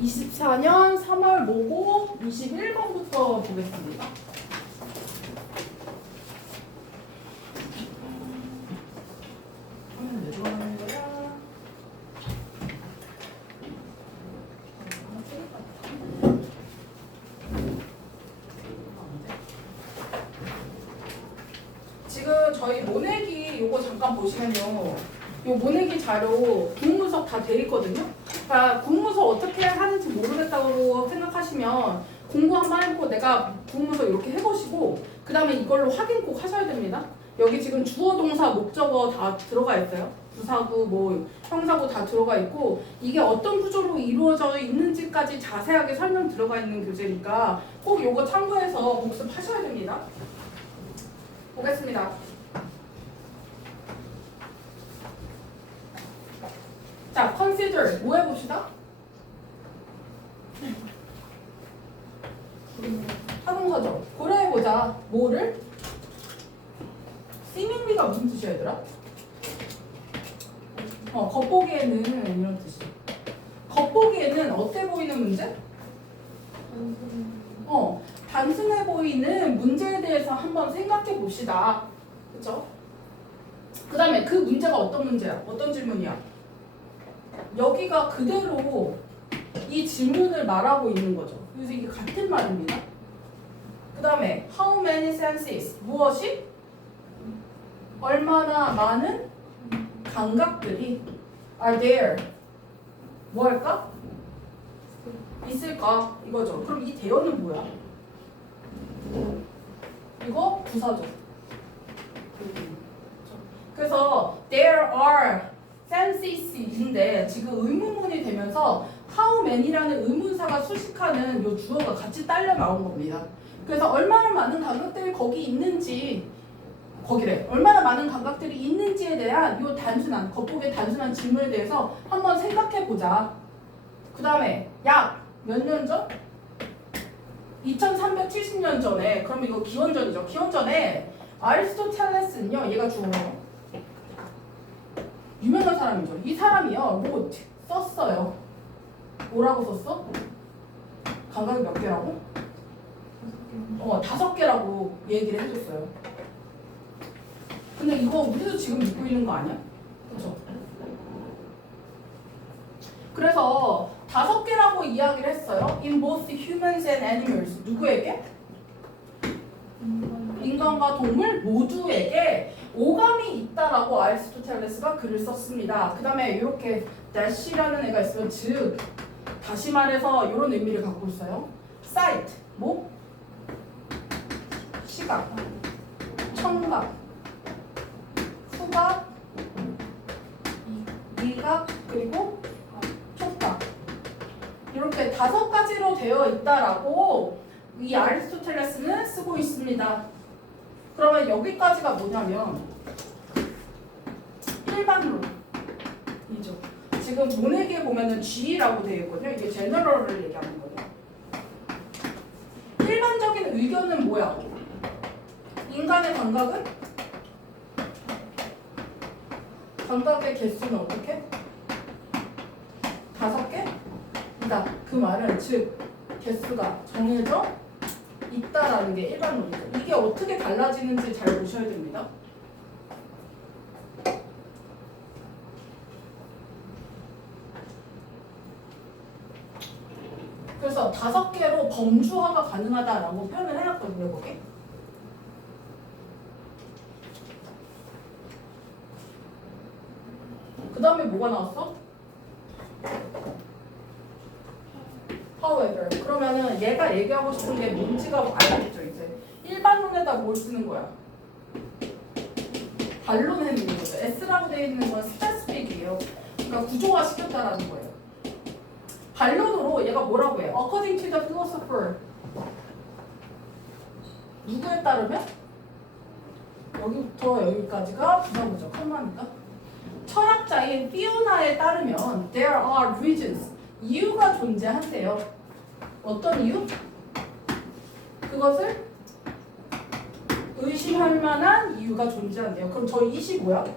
24년 3월 모고 21번부터 보겠습니다. 화면 왜 들어가는 거야? 지금 저희 모내기 요거 잠깐 보시면요. 요 모내기 자료 국문석 다 돼 있거든요. 그러니까 국문서 어떻게 하는지 모르겠다고 생각하시면 공부 한번 해보고 내가 국문서 이렇게 해보시고 그 다음에 이걸로 확인 꼭 하셔야 됩니다. 여기 지금 주어, 동사, 목적어 다 들어가 있어요. 부사구, 뭐 형사구 다 들어가 있고 이게 어떤 구조로 이루어져 있는지까지 자세하게 설명 들어가 있는 교재니까 꼭 요거 참고해서 복습하셔야 됩니다. 보겠습니다. 자, consider 뭐 해봅시다. 타동사죠. 고려해보자. 뭐를? seemingly가 무슨 뜻이야 얘들아? 겉보기에는 이런 뜻이. 겉보기에는 어때 보이는 문제? 단순해 보이는 문제에 대해서 한번 생각해 봅시다. 그쵸? 그 다음에 그 문제가 어떤 문제야? 어떤 질문이야? 여기가 그대로 이 질문을 말하고 있는 거죠. 그래서 이게 같은 말입니다. 그 다음에 how many senses 무엇이? 얼마나 많은 감각들이 are there 뭐 할까? 있을까? 이거죠. 그럼 이 대어는 뭐야? 이거 부사죠. 그래서 there are senses인데 지금 의문문이 되면서 how many라는 의문사가 수식하는 요 주어가 같이 딸려 나온 겁니다. 그래서 얼마나 많은 감각들이 거기 있는지 거기래. 얼마나 많은 감각들이 있는지에 대한 요 단순한 겉보기의 단순한 질문에 대해서 한번 생각해 보자. 그 다음에 약 몇 년 전? 2370년 전에. 그럼 이거 기원전이죠. 기원전에 아리스토텔레스는요. 얘가 주어예요. 유명한 사람이죠. 이 사람이요. 뭐 썼어요. 뭐라고 썼어? 감각이 몇 개라고? 5개라고 얘기를 해줬어요. 근데 이거 우리도 지금 믿고 있는 거 아니야? 그렇죠? 그래서 5개라고 이야기를 했어요. In both humans and animals. 누구에게? 인간과 동물 모두에게 오감이 있다라고 아리스토텔레스가 글을 썼습니다. 그 다음에 이렇게 dash라는 애가 있으면 즉 다시 말해서 이런 의미를 갖고 있어요. sight 뭐? 시각, 청각, 후각, 미각 그리고 촉각 이렇게 5가지로 되어 있다라고 이 아리스토텔레스는 쓰고 있습니다. 그러면 여기까지가 뭐냐면 일반론이죠. 지금 모내기에 보면은 G라고 되어 있거든요. 이게 제너럴을 얘기하는 거예요. 일반적인 의견은 뭐야? 인간의 감각은? 감각의 개수는 어떻게? 5개? 이다. 그 말은 즉 개수가 정해져 있다라는 게 일반론이죠. 이게 어떻게 달라지는지 잘 보셔야 됩니다. 그래서 5개로 범주화가 가능하다라고 표현을 해놨거든요, 거기. 그 다음에 뭐가 나왔어? However. 그러면은 얘가 얘기하고 싶은 게 뭔지가 알겠죠, 이제. 일반론에다 뭘 쓰는 거야? 반론해 놓는 거죠. S라고 되어 있는 건 specific이에요. 그러니까 구조화 시켰다라는 거예요. 반론으로 얘가 뭐라고 해요? According to the philosopher. 누구에 따르면? 여기부터 여기까지가 부사구죠. 컴마니까. 철학자인 피오나에 따르면 there are reasons. 이유가 존재한대요. 어떤 이유? 그것을 의심할 만한 이유가 존재한대요. 그럼 저 25야?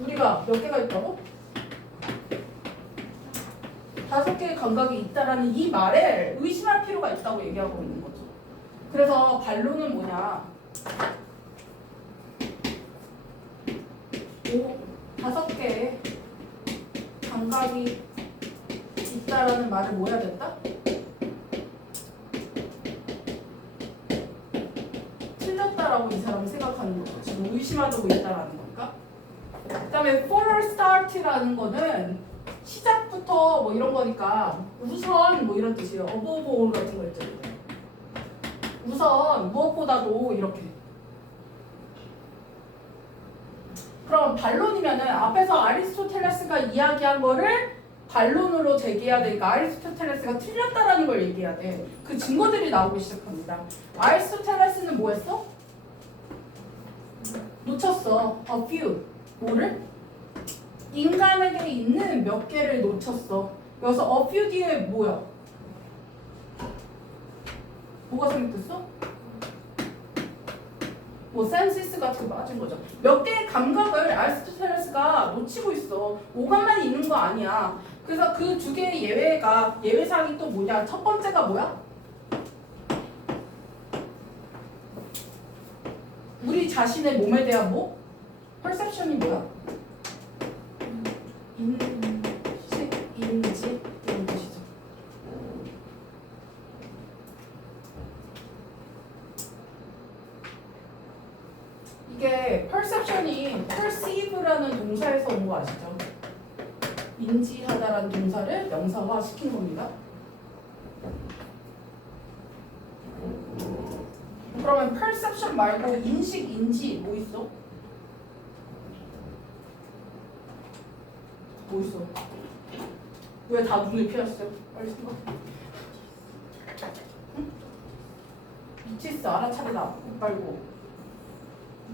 우리가 몇 개가 있다고? 5개의 감각이 있다라는 이 말에 의심할 필요가 있다고 얘기하고 있는 거죠. 그래서 반론은 뭐냐? 5개의 감각이 있다라는 말을 뭐 해야 된다? 틀렸다라고 이 사람은 생각하는 거죠. 지금 의심하고 있다라는 거니까. 그 다음에 for start라는 거는 시작부터 뭐 이런 거니까 우선 뭐 이런 뜻이에요. above all 같은 거 있잖아요. 우선 무엇보다도 이렇게. 그럼 반론이면은 앞에서 아리스토텔레스가 이야기한 거를 반론으로 제기해야 되니까 아리스토텔레스가 틀렸다라는 걸 얘기해야 돼. 그 증거들이 나오기 시작합니다. 아리스토텔레스는 뭐 했어? 놓쳤어. A few. 뭐를? 인간에게 있는 몇 개를 놓쳤어. 여기서 a few 뒤에 뭐야? 뭐가 생각됐어? 뭐 센시스 같은 거 맞은 거죠. 몇 개의 감각을 아리스토텔레스가 놓치고 있어. 오감만 있는 거 아니야. 그래서 그 두 개의 예외사항이 또 뭐냐? 첫 번째가 뭐야? 우리 자신의 몸에 대한 뭐? perception이 뭐야? 인지 이런 뜻이죠. 이게 perception이 perceive라는 동사에서 온 거 아시죠? 인지하다라는 동사를 명사화 시킨 겁니다. 그러면 perception 말고 인식, 인지 뭐 있어? 뭐 있어? 왜 다 눈을 피하시죠? 빨리 생각해. 응? 미치스 알아차리다 말고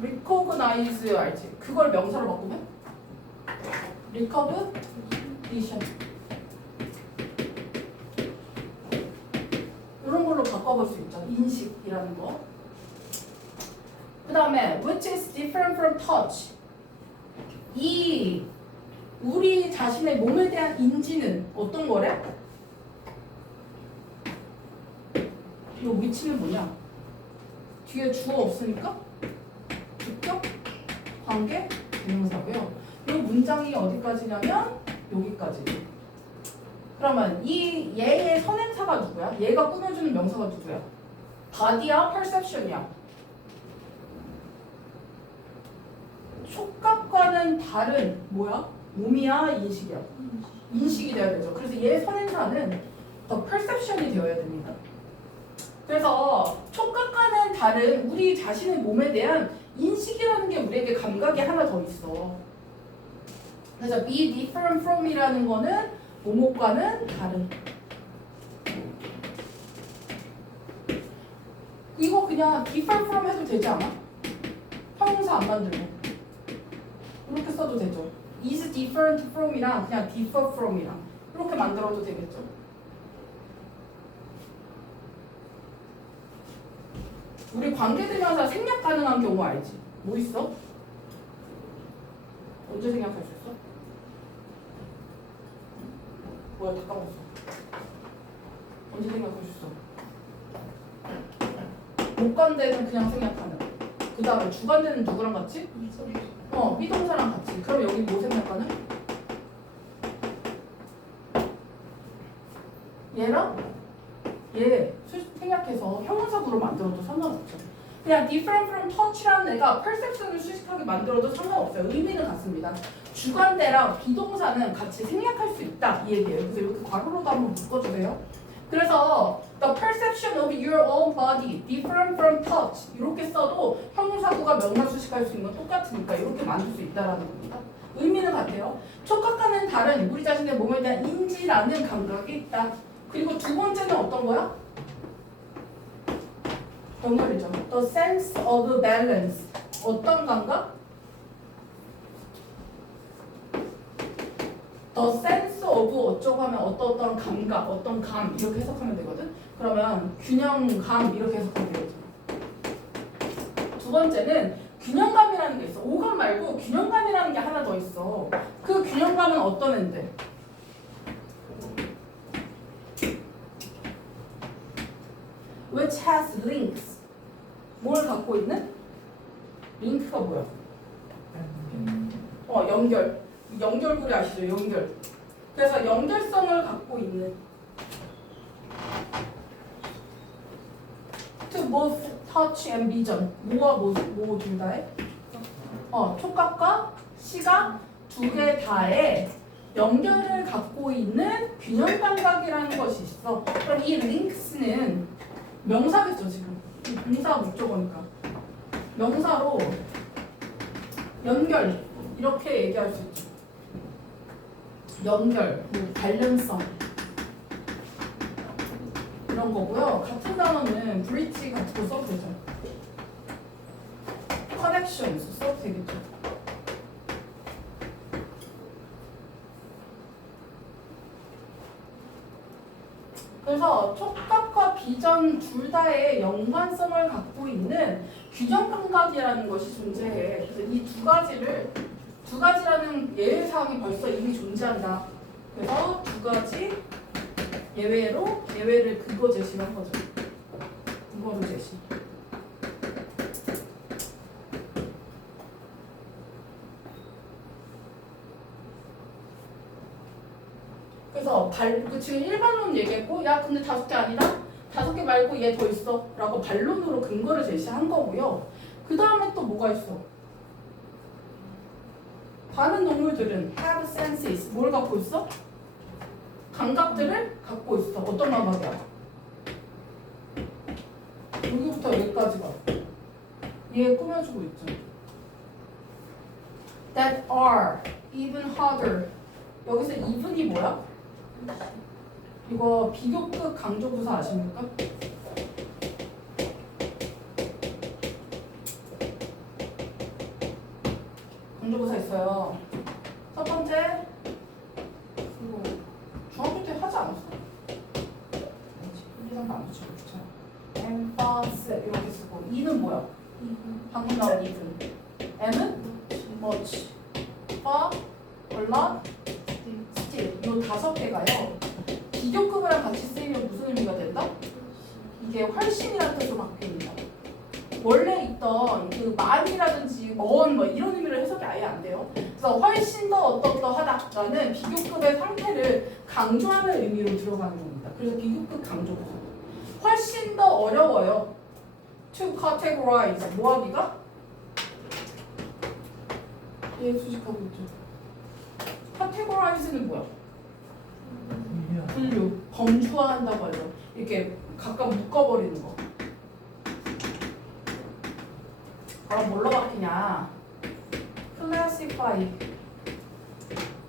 recognize 알지? 그걸 명사로 바꾸면? recognition 이런 걸로 바꿔볼 수 있죠. 인식이라는 거. 그 다음에 which is different from touch. 이 우리 자신의 몸에 대한 인지는 어떤 거래? 이 위치는 뭐냐? 뒤에 주어 없으니까 주격, 관계, 대명사고요. 이 문장이 어디까지냐면 여기까지. 그러면 이 얘의 선행사가 누구야? 얘가 꾸며주는 명사가 누구야? body야, perception이야. 촉각과는 다른 뭐야? 몸이야, 인식이야? 인식이 돼야 되죠. 그래서 얘 선행사는 더 perception이 되어야 됩니다. 그래서 촉각과는 다른 우리 자신의 몸에 대한 인식이라는 게 우리에게 감각이 하나 더 있어. 그래서 be different from이라는 거는 뭐뭐과는 다른. 이거 그냥 different from 해도 되지 않아? 형용사 안 만들고 이렇게 써도 되죠. is different from이랑 그냥 differ from이랑 이렇게 만들어도 되겠죠. 우리 관계대명사 생략 가능한 경우 알지? 뭐 있어? 언제 생략할 수 있어? 뭐야, 다 까먹었어. 언제 생략할 수 있어? 목관대는 그냥 생략하는. 그 다음에 주관대는 누구랑 같이? 비동사랑 같이. 그럼 여기 뭐 생략하는? 얘랑 얘 생략해서 형용사구로 만들어도 상관없죠. 그냥 different from touch라는 애가 perception을 수식하게 만들어도 상관없어요. 의미는 같습니다. 주관대랑 비동사는 같이 생략할 수 있다 이 얘기예요. 그래서 이렇게 괄호로도 한번 묶어주세요. 그래서 the perception of your own body different from touch 이렇게 써도 형용사구가 명사 수식할 수 있는 건 똑같으니까 이렇게 만들 수 있다라는 겁니다. 의미는 같아요. 촉각과는 다른 우리 자신의 몸에 대한 인지라는 감각이 있다. 그리고 두 번째는 어떤 거야? 연결이죠. The sense of balance. 어떤 감각? The sense of 어쩌고 하면 어떤 감각, 어떤 감 이렇게 해석하면 되거든. 그러면 균형감 이렇게 해석하면 되겠죠. 두 번째는 균형감이라는 게 있어. 오감 말고 균형감이라는 게 하나 더 있어. 그 균형감은 어떤 애인데? Which has links. 뭘 갖고 있는? 링크가 뭐야? 연결. 연결고리 아시죠? 연결. 그래서 연결성을 갖고 있는. To both touch and vision. 뭐와 뭐 둘 다에? 촉각과 시각 두 개 다에 연결을 갖고 있는 균형 감각이라는 것이 있어. 그럼 이 links는 명사겠죠 지금. 동사 목적어니까. 명사로 연결 이렇게 얘기할 수 있죠. 연결, 관련성 이런 거고요. 같은 단어는 bridge 같은 거 써도 되죠. connections 써도 되겠죠. 그래서 촉각과 비전 둘 다의 연관성을 갖고 있는 균형 감각이라는 것이 존재해. 그래서 이 두 가지라는 예외 사항이 벌써 이미 존재한다. 그래서 두 가지 예외를 그거 제시한 거죠. 그거로 제시. 그래서 지금 일반론 얘기했고, 야 근데 5개 아니다? 5개 말고 얘 더 있어 라고 반론으로 근거를 제시한 거고요. 그 다음에 또 뭐가 있어? 다른 동물들은 have senses 뭘 갖고 있어? 감각들을 갖고 있어. 어떤 감각이야? 여기부터 여기까지가 얘 꾸며주고 있죠. That are even harder. 여기서 even이 뭐야? 이거 비교급 강조부사 아십니까? 강조부사 있어요. 첫 번째, 이거 중학교 때 하지 않았어? 1, 2, 3도 안 붙이고 그쵸? emphasis 이렇게 쓰고 E는 뭐야? 방금 나온 even. M은 much, far, a lot, still. 이 5개가요. 비교급이랑 같이 쓰이면 무슨 의미가 된다? 이게 훨씬이라는 뜻으로 바뀝니다. 원래 있던 그 많이라든지 뭐 이런 의미로 해석이 아예 안 돼요. 그래서 훨씬 더 어떠하다라는 비교급의 상태를 강조하는 의미로 들어가는 겁니다. 그래서 비교급 강조부사. 훨씬 더 어려워요. To categorize. 뭐하기가? 얘 수식하고 있죠. categorize는 뭐야? 분류, 범주화한다고 하죠. 이렇게 각각 묶어버리는 거. 그럼 뭘로 바뀌냐? classify,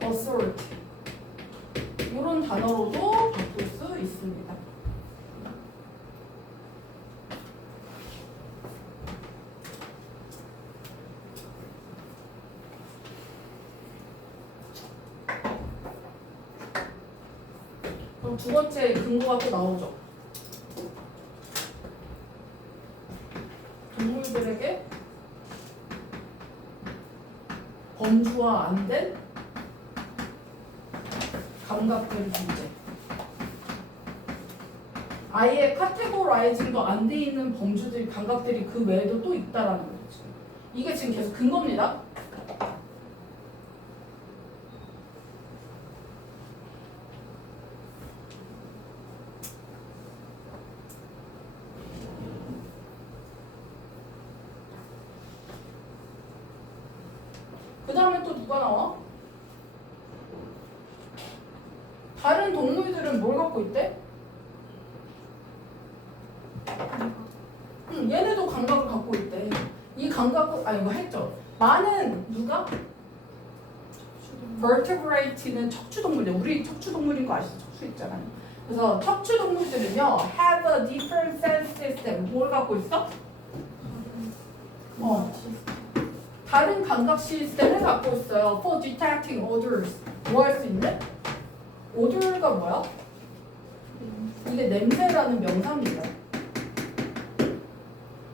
assert 이런 단어로도 바꿀 수 있습니다. 그럼 두 번째 근거가 또 나오죠. 동물들에게 범주화 안 된 감각들의 존재. 아예 카테고라이징도 안 돼 있는 범주들, 감각들이 그 외에도 또 있다라는 거죠. 이게 지금 계속 근거입니다. 그 다음에 또 누가 나와? 다른 동물들은 뭘 갖고 있대? 얘네도 감각을 갖고 있대. 이 감각을, 이거 했죠. 많은 누가? vertebrate는 척추동물이에요. 우리 척추동물인 거 아시죠? 척추 있잖아요. 그래서 척추동물들은요 have a different sense system. 뭘 갖고 있어? 다른 감각 시스템을 갖고 있어요. For detecting odors. 뭐 할 수 있는? odor가 뭐야? 이게 냄새라는 명사입니다.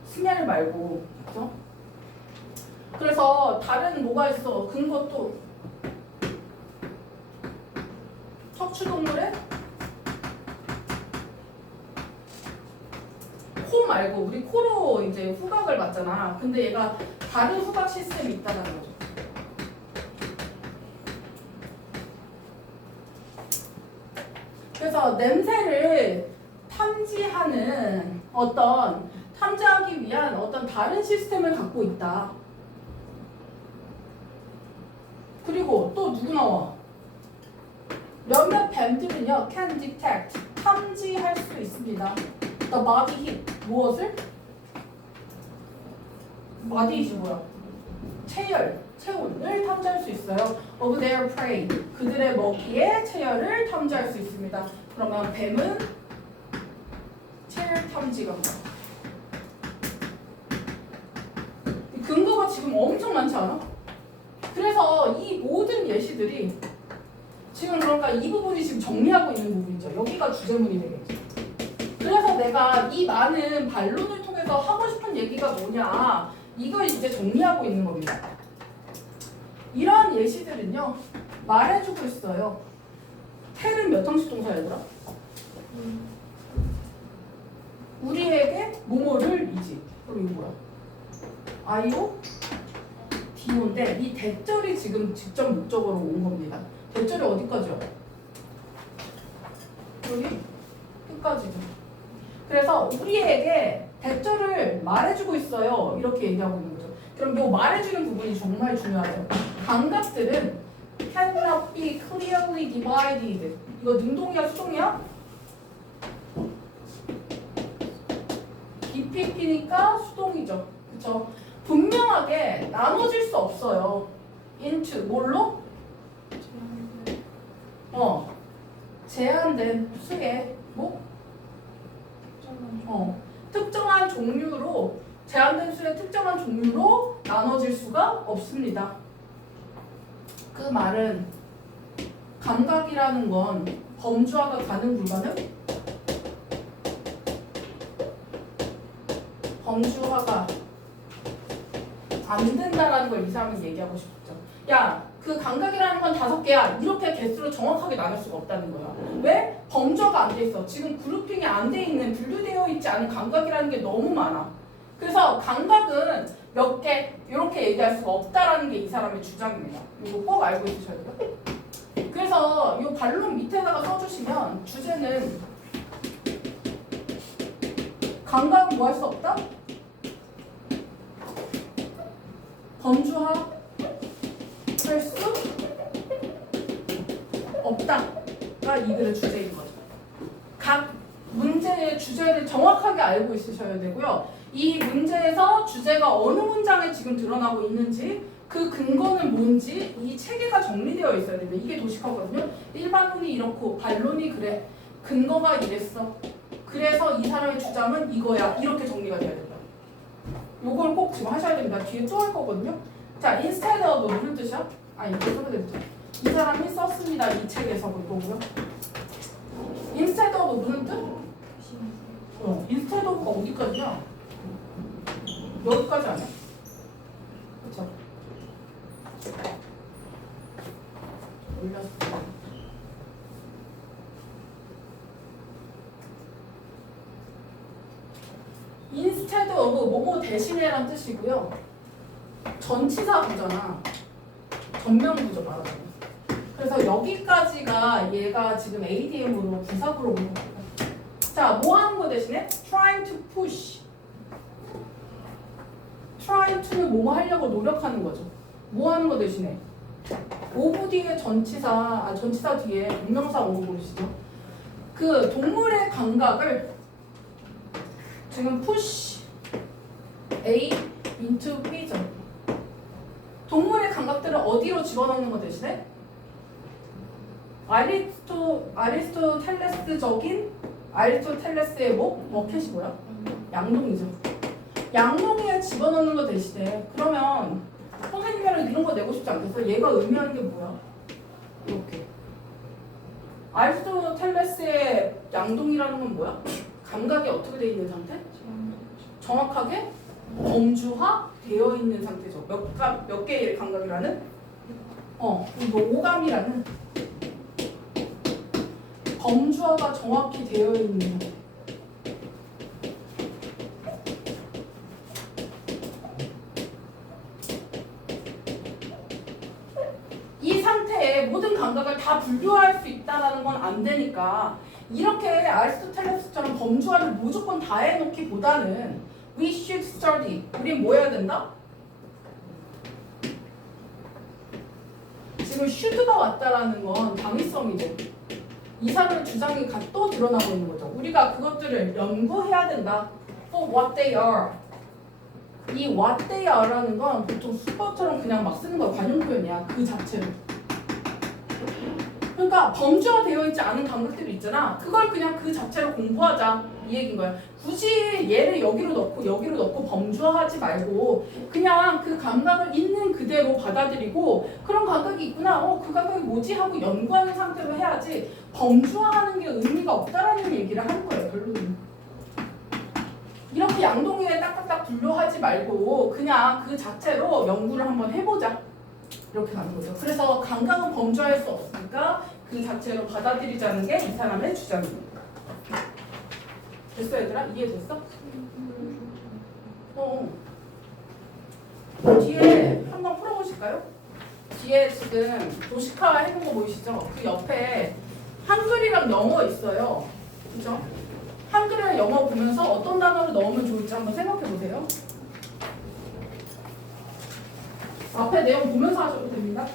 스멜 말고, 그죠? 그래서 다른 뭐가 있어? 근것도 척추동물의 코 말고 우리 코로 이제 후각을 받잖아. 근데 얘가 다른 후각 시스템이 있다는 거죠. 그래서 냄새를 탐지하는 탐지하기 위한 어떤 다른 시스템을 갖고 있다. 그리고 또 누구 나와? 몇몇 뱀들은요, can detect, 탐지할 수 있습니다. The body heat, 무엇을? body heat이 뭐야? 체온을 탐지할 수 있어요. Of their prey, 그들의 먹이의 체열을 탐지할 수 있습니다. 그러면 뱀은 체열 탐지관가. 근거가 지금 엄청 많지 않아? 그래서 이 모든 예시들이 지금 그러니까 이 부분이 지금 정리하고 있는 부분이죠. 여기가 주제문이 되겠죠. 그래서 내가 이 많은 반론을 통해서 하고 싶은 얘기가 뭐냐, 이걸 이제 정리하고 있는 겁니다. 이러한 예시들은요, 말해주고 있어요. 텔은 몇 형식 동사였더라? 우리에게 뭐뭐를 이지. 그럼 이거 뭐야? 아이오 디오인데 이 대절이 지금 직접 목적어로 온 겁니다. 대절이 어디까지요? 여기 끝까지죠. 그래서 우리에게 대절을 말해주고 있어요. 이렇게 얘기하고 있는 거죠. 그럼 이 말해주는 부분이 정말 중요하죠. 감각들은 cannot be clearly divided. 이거 능동이야 수동이야? BPP니까 수동이죠. 그쵸? 분명하게 나눠질 수 없어요. into 뭘로? 제한된 수의 뭐? 특정한 종류로 제한된 수의 특정한 종류로 나눠질 수가 없습니다. 그 말은 감각이라는 건 범주화가 가능 불가능? 범주화가 안 된다라는 걸 이 사람이 얘기하고 싶죠. 야, 그 감각이라는 건 5개야. 이렇게 개수로 정확하게 나눌 수가 없다는 거야. 왜? 범주화가 안 돼 있어. 지금 그룹핑이 안 돼 있는, 분류되어 있지 않은 감각이라는 게 너무 많아. 그래서 감각은 몇 개, 이렇게 얘기할 수가 없다라는 게 이 사람의 주장입니다. 이거 꼭 알고 있으셔야 돼요. 그래서 이 반론 밑에다가 써주시면 주제는 감각은 뭐 할 수 없다? 범주화 할 수 없다가 이들의 주제인 거죠. 각 문제의 주제를 정확하게 알고 있으셔야 되고요. 이 문제에서 주제가 어느 문장에 지금 드러나고 있는지, 그 근거는 뭔지 이 체계가 정리되어 있어야 됩니다. 이게 도식화거든요. 일반론이 이렇고 반론이 그래. 근거가 이랬어. 그래서 이 사람의 주장은 이거야. 이렇게 정리가 돼야 된다. 요걸 꼭 지금 하셔야 됩니다. 뒤에 또 할 거거든요. 자, instead of 무슨 뜻이야? 아, 이거 써도 되죠. 이 사람이 썼습니다. 이 책에서 그거고요. instead of 무슨 뜻? instead of가 어디까지야? 여기까지 아니야? 그쵸? 올렸어. instead of 뭐뭐 대신에란 뜻이고요. 전치사 구잖아. 전명구조 말하자면. 그래서 여기까지가 얘가 지금 ADM으로 부사구로 온 겁니다. 자, 뭐 하는 거 대신에? trying to push. try to는 뭐뭐 하려고 노력하는 거죠. 뭐 하는 거 대신에? of 뒤에 전치사 뒤에 동명사 오로 보시죠. 그 동물의 감각을 지금 push A into B죠. 동물의 감각들을 어디로 집어넣는 거 대신에? 아리스토텔레스의 머켓이 뭐야? 양동이죠. 양동이에 집어넣는 거 대신에 그러면 선생님이랑 이런 거 내고 싶지 않겠어? 얘가 의미하는 게 뭐야? 이렇게 아리스토텔레스의 양동이라는 건 뭐야? 감각이 어떻게 돼 있는 상태? 정확하게 범주화 되어 있는 상태죠. 몇 개의 감각이라는? 이거 오감이라는 범주어가 정확히 되어 있는 상태. 이 상태에 모든 감각을 다 분류할 수 있다는 건 안 되니까 이렇게 아리스토텔레스처럼 범주어를 무조건 다 해놓기보다는 we should study. 우린 뭐 해야 된다? 지금 should가 왔다라는 건 당위성이죠. 이 사람의 주장이 또 드러나고 있는 거죠. 우리가 그것들을 연구해야 된다. For what they are. 이 what they are라는 건 보통 수법처럼 그냥 막 쓰는 거 관용 표현이야. 그 자체로. 그러니까 범주화 되어 있지 않은 감각들이 있잖아. 그걸 그냥 그 자체로 공부하자. 이 얘기인 거야. 굳이 얘를 여기로 넣고 범주화하지 말고 그냥 그 감각을 있는 그대로 받아들이고 그런 감각이 있구나. 그 감각이 뭐지? 하고 연구하는 상태로 해야지 범주화하는 게 의미가 없다라는 얘기를 하는 거예요. 결론은. 이렇게 양동이에 딱딱딱 분류하지 말고 그냥 그 자체로 연구를 한번 해보자. 이렇게 가는 거죠. 그래서 감각은 범주화할 수 없으니까 그 자체로 받아들이자는 게 이 사람의 주장입니다. 됐어 얘들아? 이해됐어? 뒤에 한번 풀어보실까요? 뒤에 지금 도식화 해본 거 보이시죠? 그 옆에 한글이랑 영어 있어요. 그죠? 한글이랑 영어 보면서 어떤 단어를 넣으면 좋을지 한번 생각해 보세요. 앞에 내용 보면서 하셔도 됩니다.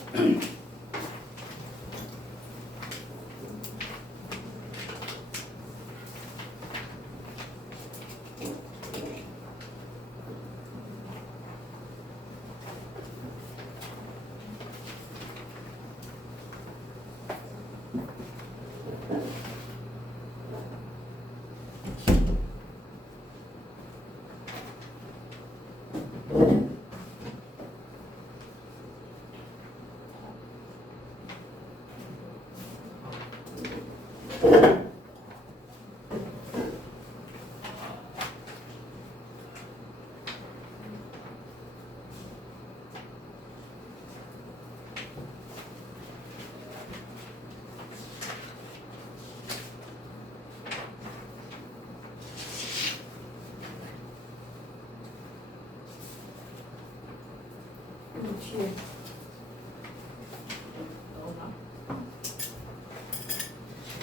뒤에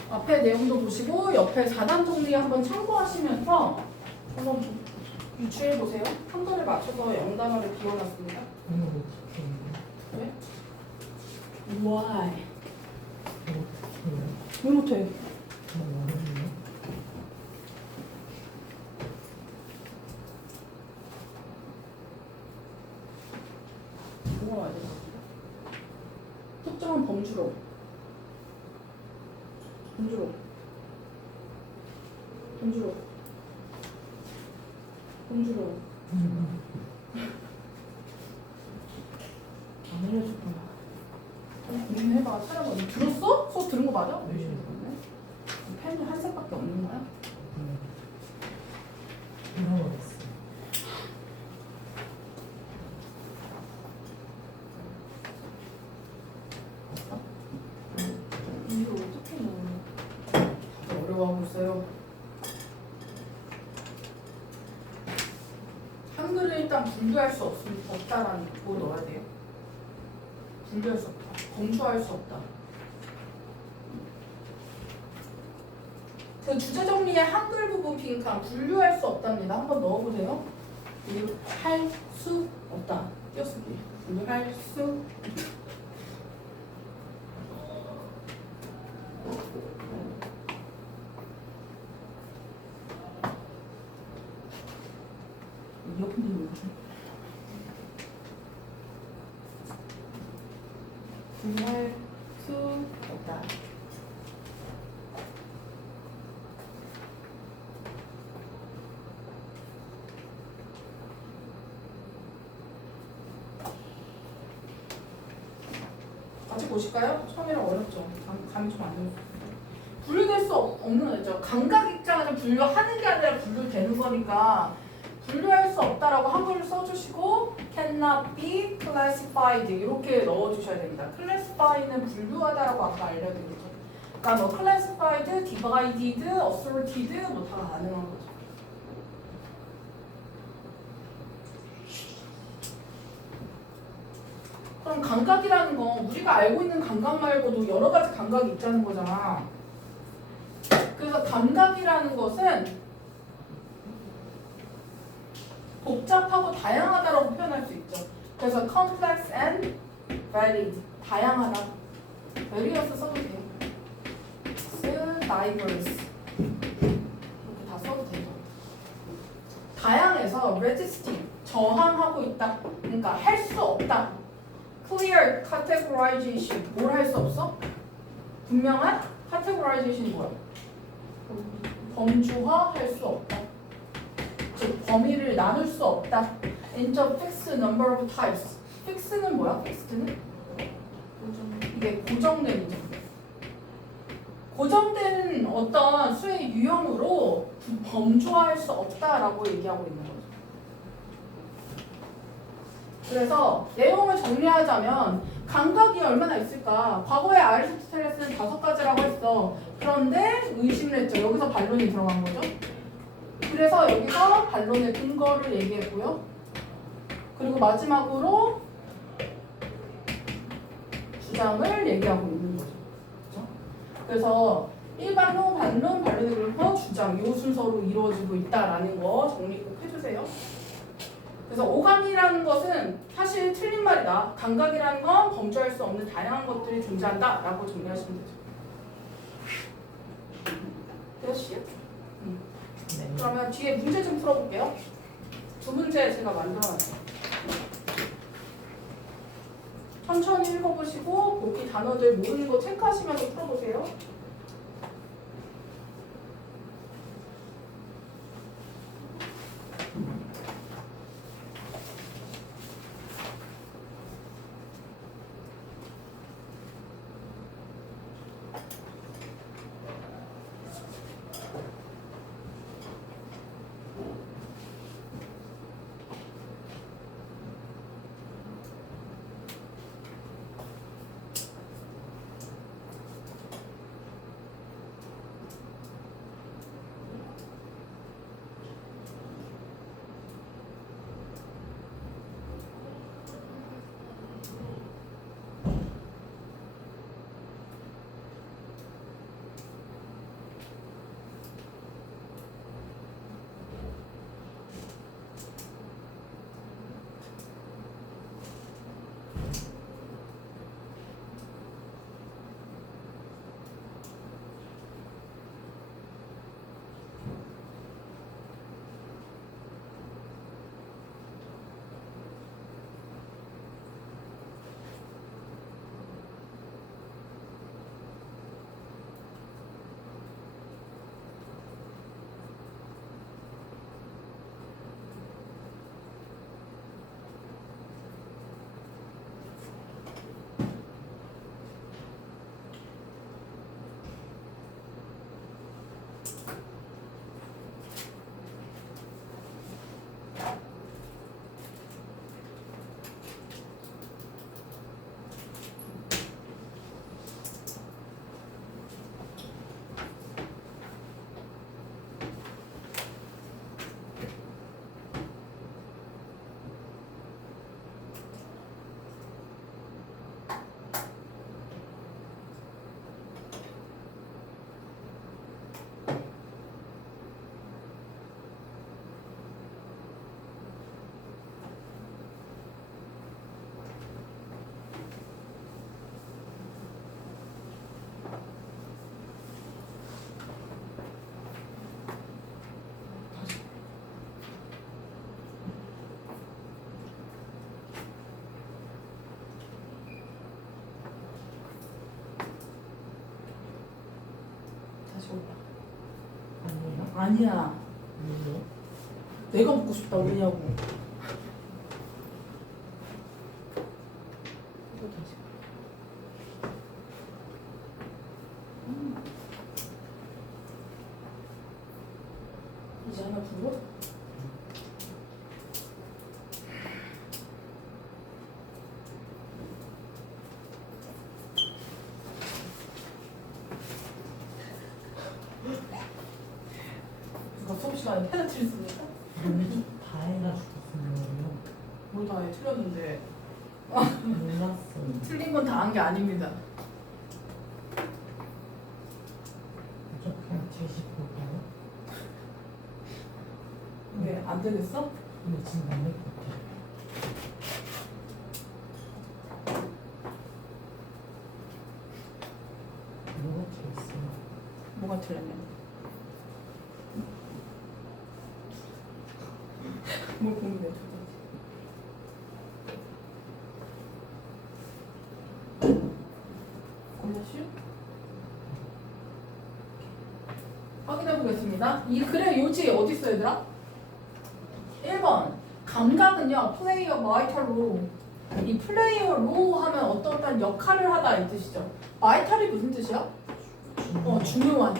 앞에 내용도 보시고 옆에 4단 정리 한번 참고하시면서 한번 유추해 보세요. 한글에 맞춰서 영단어를 비워놨습니다. 왜? Why? 왜 못해? 뭐가 와야 돼? 특정한 범주로 안 알려줬구나. 고민해봐. 찾아봐. 들었어? 수업 들은 거 맞아? 펜이 한 색밖에 없는 거야? 이거 어떻게 넣어? 어려워하고 있어요. 한글을 일단 분류할 수 없다라는 거 넣어야 돼요. 분류할 수 없다. 범주할 수 없다. 그 주제 정리의 한글 부분 빈칸 분류할 수 없답니다. 한번 넣어보세요. 분류할 수 없다. 띄어쓰기. 분류할 수 분류할 수 없다. 같이 보실까요? 처음이랑 어렵죠? 감이 좀 안 들어요. 분류될 수 없는 거죠. 감각 입장에서 분류하는 게 아니라 분류되는 거니까 분류할 수 없다라고 한글을 써주시고 cannot be classified 이렇게 넣어주셔야 됩니다. classify는 분류하다라고 아까 알려드렸죠. 그러니까 뭐 classified, divided, assorted 뭐 다 가능한 거죠. 그럼 감각이라는 건 우리가 알고 있는 감각 말고도 여러 가지 감각이 있다는 거잖아. 그래서 감각이라는 것은 복잡하고 다양하다라고 표현할 수 있죠. 그래서 complex and varied 다양하다. various 써도 돼요. diverse 이렇게 다 써도 되죠. 다양해서 resisting 저항하고 있다. 그러니까 할 수 없다. clear categorization 뭘 할 수 없어? 분명한 categorization이 뭐야? 범주화 할 수 없다. 즉 범위를 나눌 수 없다. into fixed number of types. fixed는 뭐야? fixed는? 이게 고정된이죠. 고정된 어떤 수의 유형으로 범주화할 수 없다라고 얘기하고 있는 거죠. 그래서 내용을 정리하자면 감각이 얼마나 있을까? 과거에 아리스토텔레스는 5가지라고 했어. 그런데 의심을 했죠. 여기서 반론이 들어간 거죠. 그래서 여기서 반론의 근거를 얘기했고요. 그리고 마지막으로 주장을 얘기하고 있는 거죠. 그렇죠? 그래서 일반론, 반론, 반론의 근거, 주장 이 순서로 이루어지고 있다라는 거 정리 꼭 해주세요. 그래서 오감이라는 것은 사실 틀린 말이다. 감각이라는 건 범주할 수 없는 다양한 것들이 존재한다 라고 정리하시면 되죠. 됐어요? 네. 그러면 뒤에 문제 좀 풀어볼게요. 2문제 제가 만들어놨어요. 천천히 읽어보시고 보기 단어들 모르는 거 체크하시면서 풀어보세요. 아니야. 내가 묻고 싶다. 왜냐고. 이제 하나 불러? 시간에 패드 틀렸습니까? 다 해가지고 그러면 뭘 다 해 틀렸는데 몰랐어요. 틀린 건 다 한 게 아닙니다. 무조건 70%가요? 네, 안 되겠어? 근데 지금 안 될 것 같아요. 뭐가 틀렸어요? 뭐가 틀렸냐? 뭘 고민해 도대체? 골랐슈? 확인해 보겠습니다. 이 글의 요지 어디 있어 얘들아? 1번 감각은요 플레이어 마이탈로 이 플레이어 로 하면 어떤 역할을 하다 이 뜻이죠. 마이탈이 무슨 뜻이야? 중요한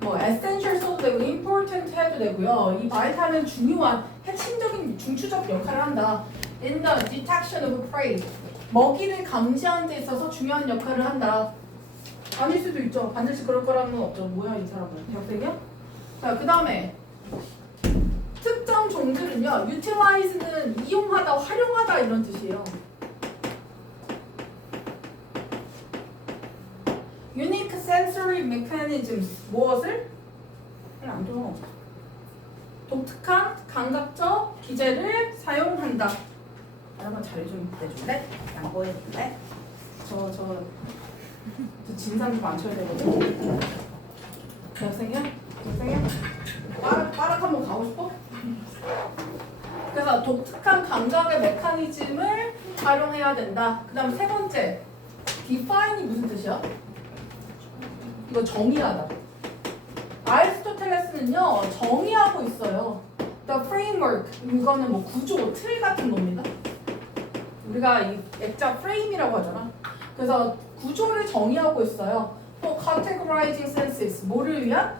뭐 essential 써도 되고 important 해도 되고요. 이 마이탈은 중요한 핵심적인 중추적 역할을 한다. In the detection of prey 먹이를 감지하는 데 있어서 중요한 역할을 한다. 아닐 수도 있죠. 반드시 그럴 거라는 건 없죠. 뭐야 이 사람은 대학생이야? 자, 그 다음에 특정 종들은요 utilize는 이용하다, 활용하다 이런 뜻이에요. unique sensory mechanisms 무엇을? 안 줘. 독특한 감각적 기제를 사용한다. 여러분 자리 좀 내줄래? 양보해줄래? 저 진상 좀 안 쳐야 되거든. 대학생이야? 대학생이야? 빠락 한번 가고 싶어? 그래서 독특한 감각의 메커니즘을 활용해야 된다. 그 다음 세 번째 define이 무슨 뜻이야? 이거 정의하다. 아리스토텔레스는요 정의하고 있어요. The framework 이거는 뭐 구조, 틀 같은 겁니다. 우리가 이 액자 프레임이라고 하잖아. 그래서 구조를 정의하고 있어요. 또 categorizing senses 뭐를 위한?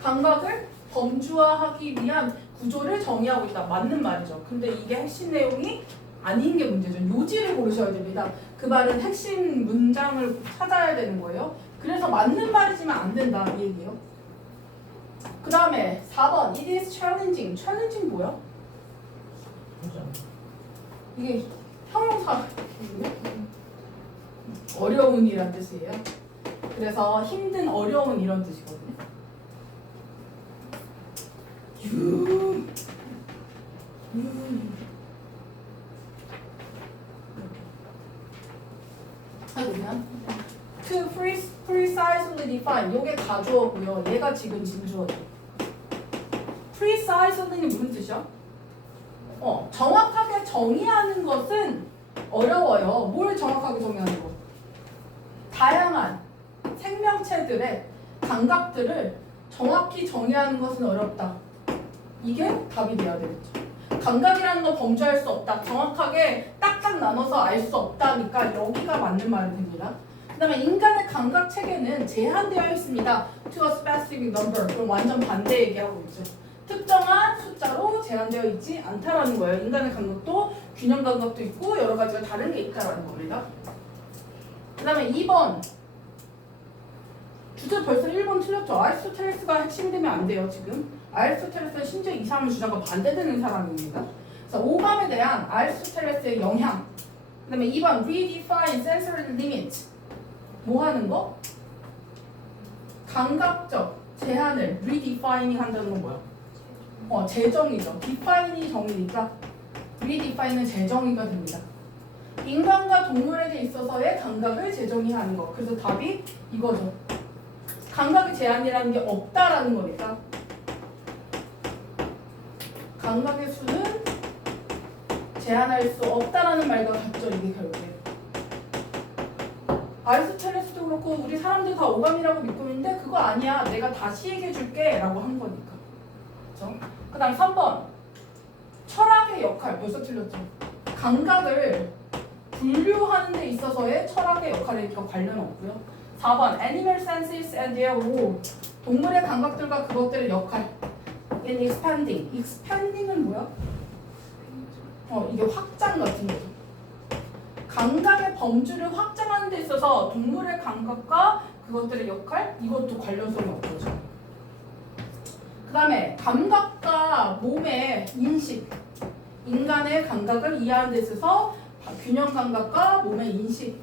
감각을 범주화하기 위한 구조를 정의하고 있다. 맞는 말이죠. 근데 이게 핵심 내용이 아닌 게 문제죠. 요지를 고르셔야 됩니다. 그 말은 핵심 문장을 찾아야 되는 거예요. 그래서 맞는 말이지만 안 된다 이 얘기예요. 그 다음에 4번 It is challenging. challenging 뭐야? 이게 형용사 어려운이란 뜻이에요. 그래서 힘든, 어려운 이런 뜻이거든요. 하고요. To precisely define. 요게 가주어고요. 얘가 지금 진주어죠. precisely는 무슨 뜻이야? 정확하게 정의하는 것은 어려워요. 뭘 정확하게 정의하는 거? 다양한 생명체들의 감각들을 정확히 정의하는 것은 어렵다. 이게 답이 돼야 되겠죠. 감각이라는 건 범주할 수 없다. 정확하게 딱딱 나눠서 알 수 없다니까 여기가 맞는 말이 됩니다. 그 다음에 인간의 감각 체계는 제한되어 있습니다. To a specific number. 그럼 완전 반대 얘기하고 있죠. 특정한 숫자로 제한되어 있지 않다라는 거예요. 인간의 감각도 균형 감각도 있고 여러 가지가 다른 게 있다라는 겁니다. 그 다음에 2번 주제 벌써 1번 틀렸죠. 아리스토텔레스가 핵심이 되면 안 돼요. 지금 아리스토텔레스는 심지어 이 사람의 주장과 반대되는 사람입니다. 그래서 오감에 대한 아리스토텔레스의 영향. 그 다음에 2번 redefine sensory limit. 뭐 하는 거? 감각적 제한을 redefining 한다는 건 뭐야? 재정의죠. define이 정의니까 redefine은 재정의가 됩니다. 인간과 동물에게 있어서의 감각을 재정의하는 거. 그래서 답이 이거죠. 감각의 제한이라는 게 없다라는 거니까 감각의 수는 제한할 수 없다라는 말과 같죠. 이게 결국에 아리스토텔레스도 그렇고 우리 사람들 다 오감이라고 믿고 있는데 그거 아니야. 내가 다시 얘기해 줄게 라고 한 거니까. 그렇죠? 그 다음 3번 철학의 역할. 벌써 틀렸죠. 감각을 분류하는 데 있어서의 철학의 역할이니까 관련 없고요. 4번 Animal senses and their role. 동물의 감각들과 그것들의 역할. in expanding. expanding은 뭐야? 이게 확장 같은 거죠. 감각의 범주를 확장하는 데 있어서 동물의 감각과 그것들의 역할? 이것도 관련성이 없죠. 다음에 감각과 몸의 인식, 인간의 감각을 이해하는 데 있어서 균형 감각과 몸의 인식,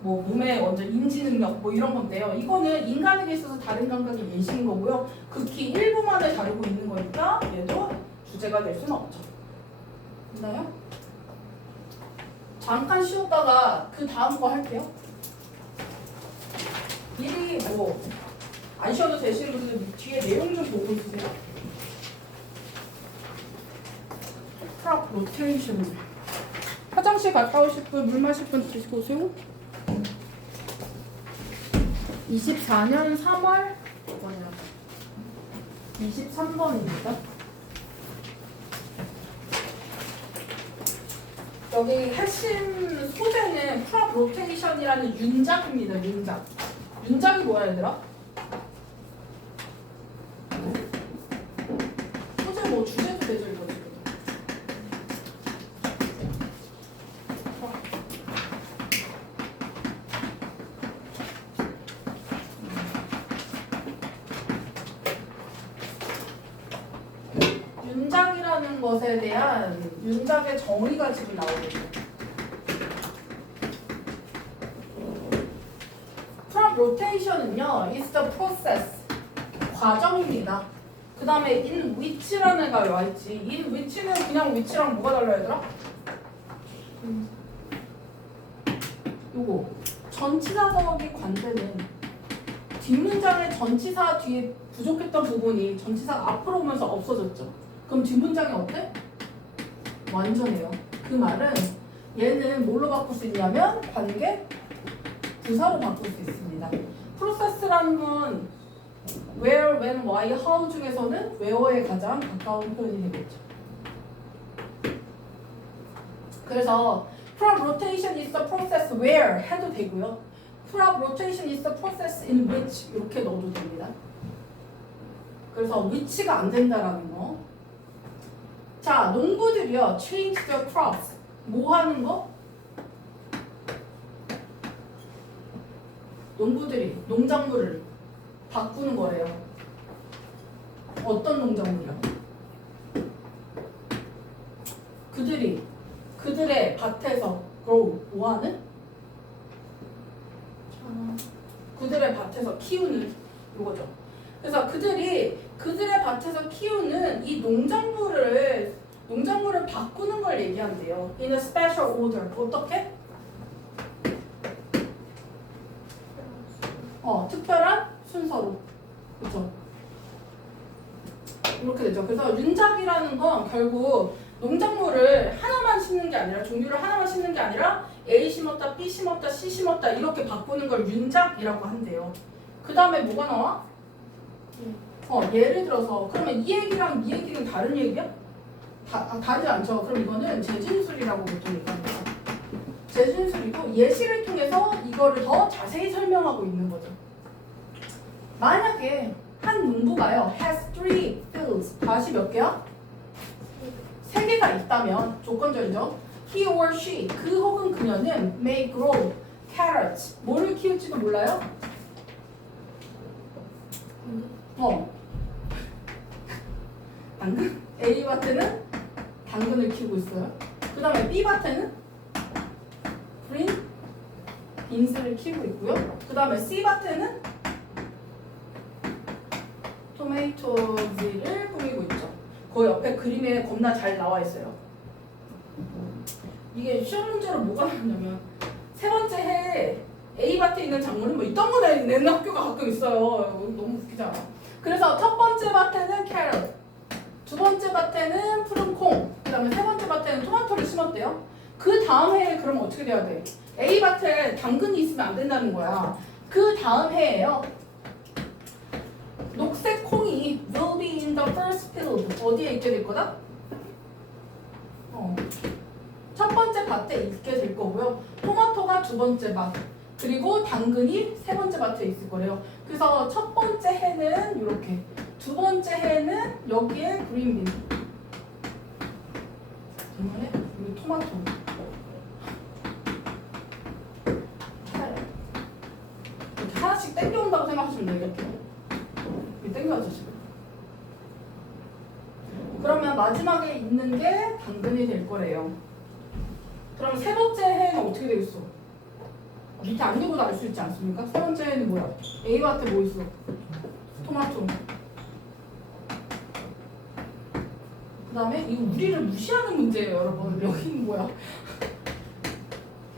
뭐 몸의 먼저 인지 능력 뭐 이런 건데요. 이거는 인간에게 있어서 다른 감각이 예시인 거고요. 극히 일부만을 다루고 있는 거니까 얘도 주제가 될 수는 없죠. 됐나요? 잠깐 쉬었다가 그 다음 거 할게요. 미리 뭐 안 쉬어도 되시는 분들 뒤에 내용 좀 보고 있으세요. 프랍 로테이션. 화장실 갔다 오실 분, 물 마실 분 드시고 오세요. 24년 3월 23번입니다. 여기 핵심 소재는 프랍 로테이션이라는 윤작입니다. 윤작. 윤작이 뭐야 얘들아? 소재 뭐 주제도 되죠 이거 지금. 윤작이라는 것에 대한 윤작의 정의가 지금 나오거든요. 프랍 로테이션은요, is the process, 과정입니다. 그 다음에 in which라는 애가 와있지. in which는 그냥 which랑 뭐가 달라요 얘들아? 요거 전치사적이 관대는 뒷문장의 전치사 뒤에 부족했던 부분이 전치사가 앞으로 오면서 없어졌죠. 그럼 뒷문장이 어때? 완전해요. 그 말은 얘는 뭘로 바꿀 수 있냐면 관계 부사로 바꿀 수 있습니다. 프로세스라는 건 where, when, why, how 중에서는 where에 가장 가까운 표현이 되겠죠. 그래서 prop rotation is the process where 해도 되고요. prop rotation is the process in which 이렇게 넣어도 됩니다. 그래서 which가 안 된다라는 거. 자, 농부들이요. change the crops. 뭐 하는 거? 농부들이 농작물을 바꾸는 거래요. 어떤 농작물이요? 그들의 밭에서 grow, 뭐 하는? 그들의 밭에서 키우는 이거죠. 그래서 그들의 밭에서 키우는 이 농작물을 바꾸는 걸 얘기한대요. In a special order. 어떻게? 특별한 순서로. 그렇죠? 이렇게 되죠. 그래서 윤작이라는 건 결국 농작물을 하나만 심는 게 아니라 종류를 하나만 심는 게 아니라 A 심었다, B 심었다, C 심었다 이렇게 바꾸는 걸 윤작이라고 한대요. 그 다음에 뭐가 나와? 예를 들어서 그러면 이 얘기랑 이 얘기는 다른 얘기야? 다르지 않죠. 그럼 이거는 재진술이라고 보통 얘기합니다. 재진술이고 예시를 통해서 이거를 더 자세히 설명하고 있는 거죠. 만약에 한 농부가요 has 3 fields 밭이 몇 개야? 3개가 있다면 조건절이죠. he or she 그 혹은 그녀는 may grow carrots 뭐를 키울지도 몰라요? 당근? A밭에는 당근을 키우고 있어요. 그 다음에 B밭에는 green 빈스를 키우고 있고요. 그 다음에 C밭에는 토마토즈를 꾸미고 있죠. 그 옆에 그림에 겁나 잘 나와 있어요. 이게 시험 문제로 뭐가 나왔냐면 세 번째 해에 A밭에 있는 작물은 뭐 이딴 거 내는 학교가 가끔 있어요. 너무 웃기지 않아? 그래서 첫 번째 밭에는 캐럿, 두 번째 밭에는 푸른 콩, 그 다음에 세 번째 밭에는 토마토를 심었대요. 그 다음 해에 그러면 어떻게 돼야 돼? A밭에 당근이 있으면 안 된다는 거야. 그 다음 해에요. 녹색 콩이 will be in the first field. 어디에 있게 될 거다? 첫 번째 밭에 있게 될 거고요. 토마토가 두 번째 밭, 그리고 당근이 세 번째 밭에 있을 거래요. 그래서 첫 번째 해는 이렇게, 두 번째 해는 여기에 그린빈. 정말에? 여기 토마토. 이렇게 하나씩 땡겨온다고 생각하시면 돼요. 이렇게 땡겨왔죠 지금. 마지막에 있는 게 당근이 될 거래요. 그럼 세 번째 해는 어떻게 되겠어? 밑에 안 읽어도 알 수 있지 않습니까? 세 번째 해는 뭐야? A와 같은 뭐 있어? 토마토. 그 다음에 이거 우리를 무시하는 문제예요, 여러분. 여기는 뭐야?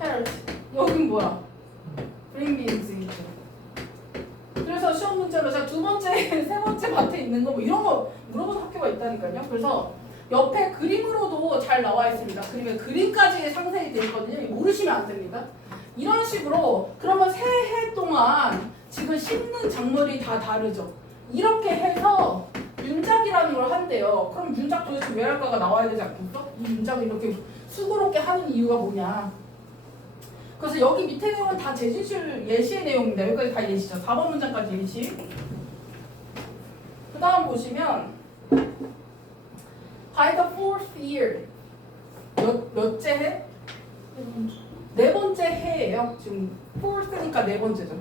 캐럿. 여긴 뭐야? 그린빈스. 그래서 시험 문제로 제가 두 번째, 세 번째 밭에 있는 거 뭐 이런 거 물어보는 학교가 있다니까요. 그래서 옆에 그림으로도 잘 나와 있습니다. 그림에 그림까지 상세히 되어 있거든요. 모르시면 안 됩니다. 이런 식으로 그러면 세 해 동안 지금 심는 작물이 다 다르죠. 이렇게 해서 윤작이라는 걸 한대요. 그럼 윤작 도대체 왜 할까가 나와야 되지 않겠어? 이 윤작을 이렇게 수고롭게 하는 이유가 뭐냐. 그래서 여기 밑에 내용은 다 재진술 예시의 내용입니다. 여기까지 다 예시죠. 4번 문장까지 예시. 그 다음 보시면 By the fourth year 몇째 해? 네 번째 해예요. 지금 fourth니까 네 번째죠.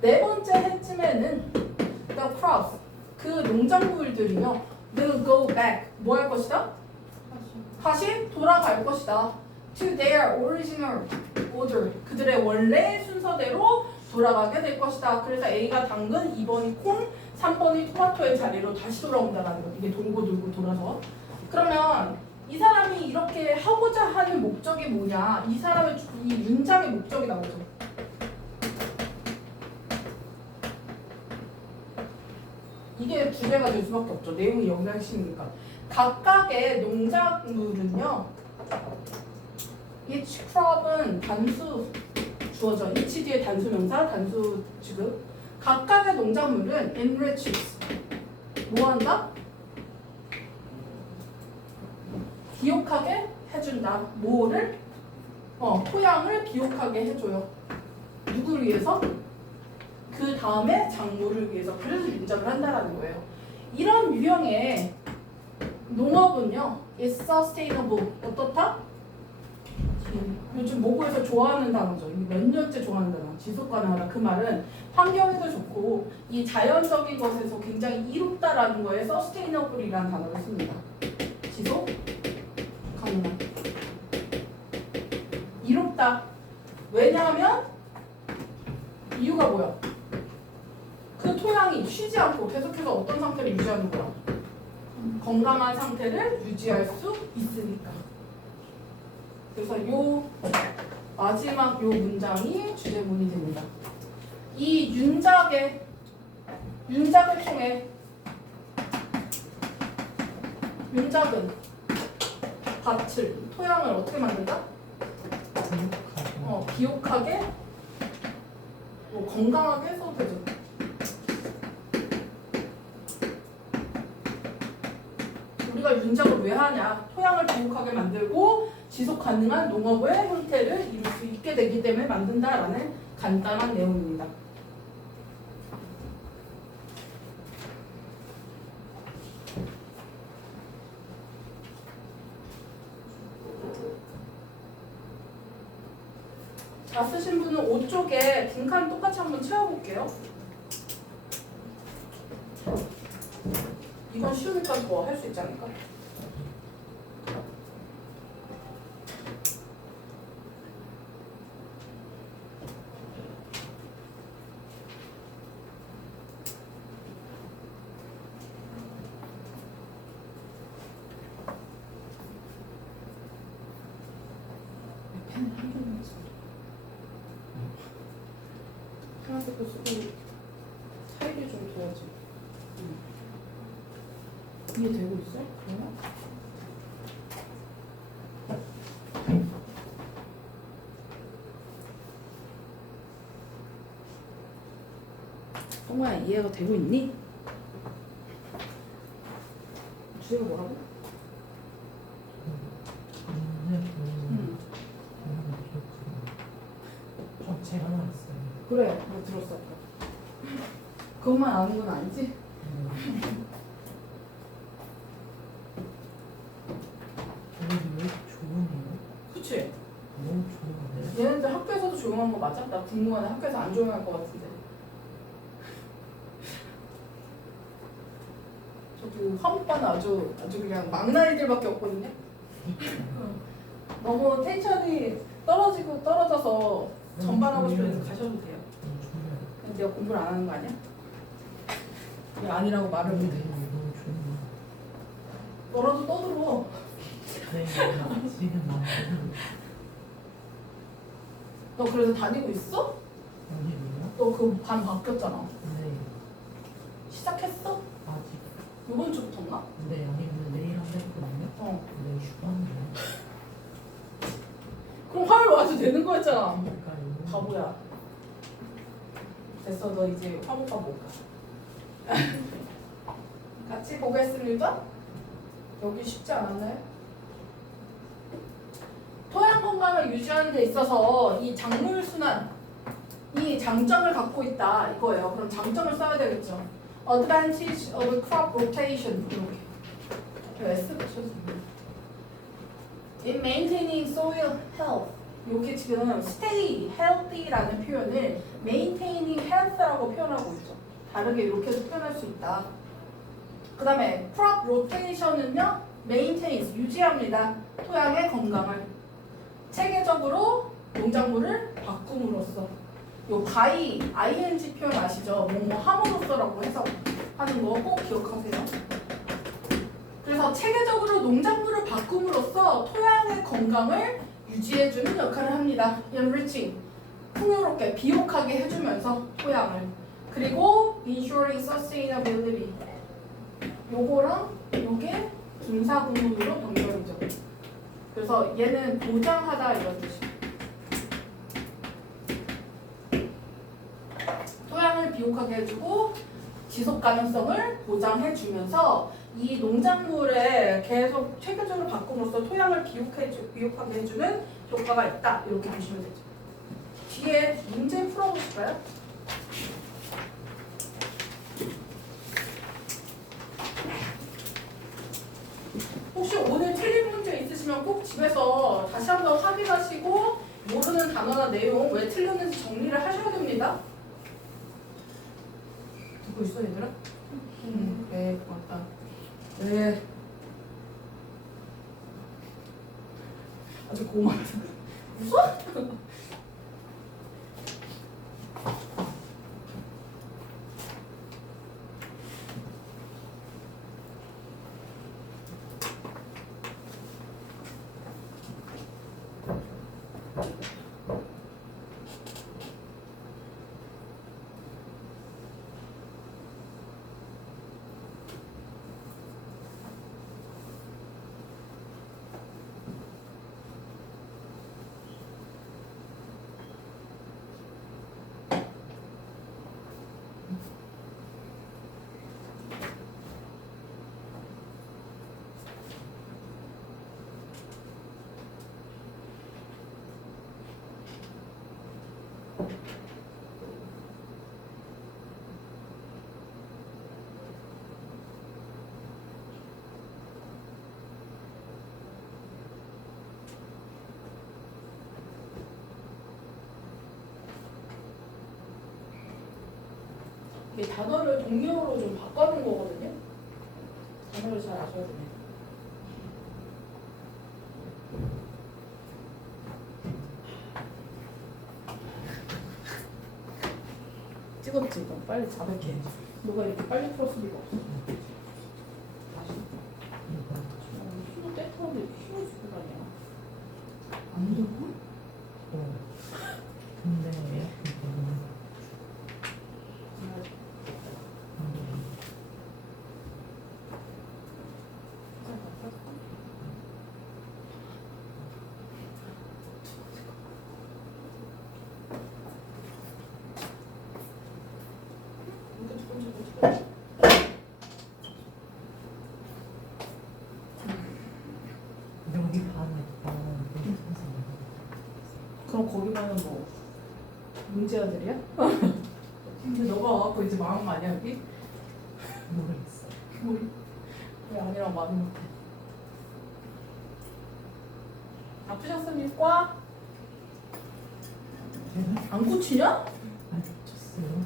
네 번째 해쯤에는 the crops 그 농작물들이요 will go back 뭐 할 것이다? 다시 돌아갈 것이다. To their original order 그들의 원래 순서대로 돌아가게 될 것이다. 그래서 A가 당근, 2번이 콩, 3번이 토마토의 자리로 다시 돌아온다는 거. 이게 돌고 돌고 돌아서. 그러면 이 사람이 이렇게 하고자 하는 목적이 뭐냐? 이 사람의 이 문장의 목적이 나오죠. 이게 주제가 될 수밖에 없죠. 내용이 여기가 핵심이니까. 각각의 농작물은요. each crop은 단수 주어져. each 뒤에 단수 명사, 단수 지금. 각각의 농작물은 enriches 뭐 한다? 비옥하게 해준다. 뭐를? 토양을 비옥하게 해줘요. 누구를 위해서? 그 다음에 작물을 위해서. 그래서 윤작을 한다라는 거예요. 이런 유형의 농업은요, is sustainable. 어떻다? 요즘 모국에서 좋아하는 단어죠. 몇 년째 좋아하는 단어. 지속 가능하다. 그 말은 환경에도 좋고 이 자연적인 것에서 굉장히 이롭다라는 거에 sustainable이라는 단어를 씁니다. 지속 가능한. 이롭다. 왜냐하면 이유가 뭐야? 그 토양이 쉬지 않고 계속해서 어떤 상태를 유지하는 거야? 건강한 상태를 유지할 수 있으니까. 그래서 요 마지막 요 문장이 주제문이 됩니다. 이 윤작을 통해 윤작은 밭을 토양을 어떻게 만든다? 비옥하게 뭐 건강하게 써도 되죠. 우리가 윤작을 왜 하냐? 토양을 비옥하게 만들고 지속 가능한 농업의 형태를 이룰 수 있게 되기 때문에 만든다라는 간단한 내용입니다. 자, 쓰신 분은 5쪽에 빈칸 똑같이 한번 채워볼게요. 이건 쉬우니까 더 할 수 있지 않을까? 펜을 한 개만 했어. 하나씩도 쓰고 사이를 좀 둬야지. 이해되고 있어? 그러면? 성모야 이해가 되고 있니? 주제가 뭐라고? 제가 나왔어요. 그래, 뭐 들었어. 그것만 아는 건 아니지? 왜 이렇게 조용해요? 그치? 너무 조용한데? 얘네들 학교에서도 조용한 거 맞아? 나 궁금하네. 학교에서 안 조용할 것 같은데. 저 그 화목반은 아주 그냥 막나이들밖에 없거든요. 너무 텐션이 떨어져서 전반하고 싶으면 가셔도 돼요. 근데 내가 공부를 안 하는 거 아니야? 내가 아니라고 말을 못해. 너라도 떠들어. 너 그래서 다니고 있어? 너 그 반 바뀌었잖아. 시작했어? 아직. 이번 주부터인가? 근데 내일 한다 했거든요. 내일 휴가인데. 그럼 화요일 와도 되는 거였잖아. 그러니까요. 바보야. 됐어, 너 이제 화목반 못 가. 같이 보겠습니다. 여기 쉽지 않았나요? 토양 건강을 유지하는 데 있어서 이 작물 순환, 이 장점을 갖고 있다 이거예요. 그럼 장점을 써야 되겠죠. Advantage of crop rotation 이렇게. S 붙여줍니다. In maintaining soil health. 여기 지금 stay healthy라는 표현을 maintaining health라고 표현하고 있죠. 다르게 이렇게도 표현할 수 있다. 그 다음에 crop rotation은요, maintains, 유지합니다. 토양의 건강을. 체계적으로 농작물을 바꿈으로써. 요 by, ing 표현 아시죠? 뭐뭐 함으로써라고 해서 하는 거 꼭 기억하세요. 그래서 체계적으로 농작물을 바꿈으로써 토양의 건강을 유지해주는 역할을 합니다. enriching, 풍요롭게, 비옥하게 해주면서 토양을. 그리고 ensuring sustainability. 요거랑 요게 분사구문으로 연결이죠. 그래서 얘는 보장하다 이런 뜻이에요. 토양을 비옥하게 해주고 지속 가능성을 보장해주면서 이 농작물에 계속 체계적으로 바꿈으로써 토양을 비옥하게 해주는 효과가 있다. 이렇게 보시면 되죠. 뒤에 문제 풀어보실까요? 혹시 오늘 틀린 문제 있으시면 꼭 집에서 다시 한번 확인하시고 모르는 단어나 내용 왜 틀렸는지 정리를 하셔야 됩니다. 듣고 있어 얘들아? 네, 고맙다. 네. 아주 고맙다. 웃어? 이 단어를 동명어로 좀 바꿔놓은 거거든요. 단어를 잘 아셔야 돼요. 찍었지? 이거 빨리 잡을게. 너가 이렇게 빨리 풀었을 리가 없어. 다시. 휴가 떼터는데 휴가 주고 다녀. 안 되고? 근데 왜? 여기 반에 그럼 거기만은 뭐 문제아들이야? 근데 너가 와갖고 이제 마음 많이 하기? 모르겠어. 왜 아니랑 말을 못해? 아프셨습니까? 안 고치냐? 안 다쳤어요.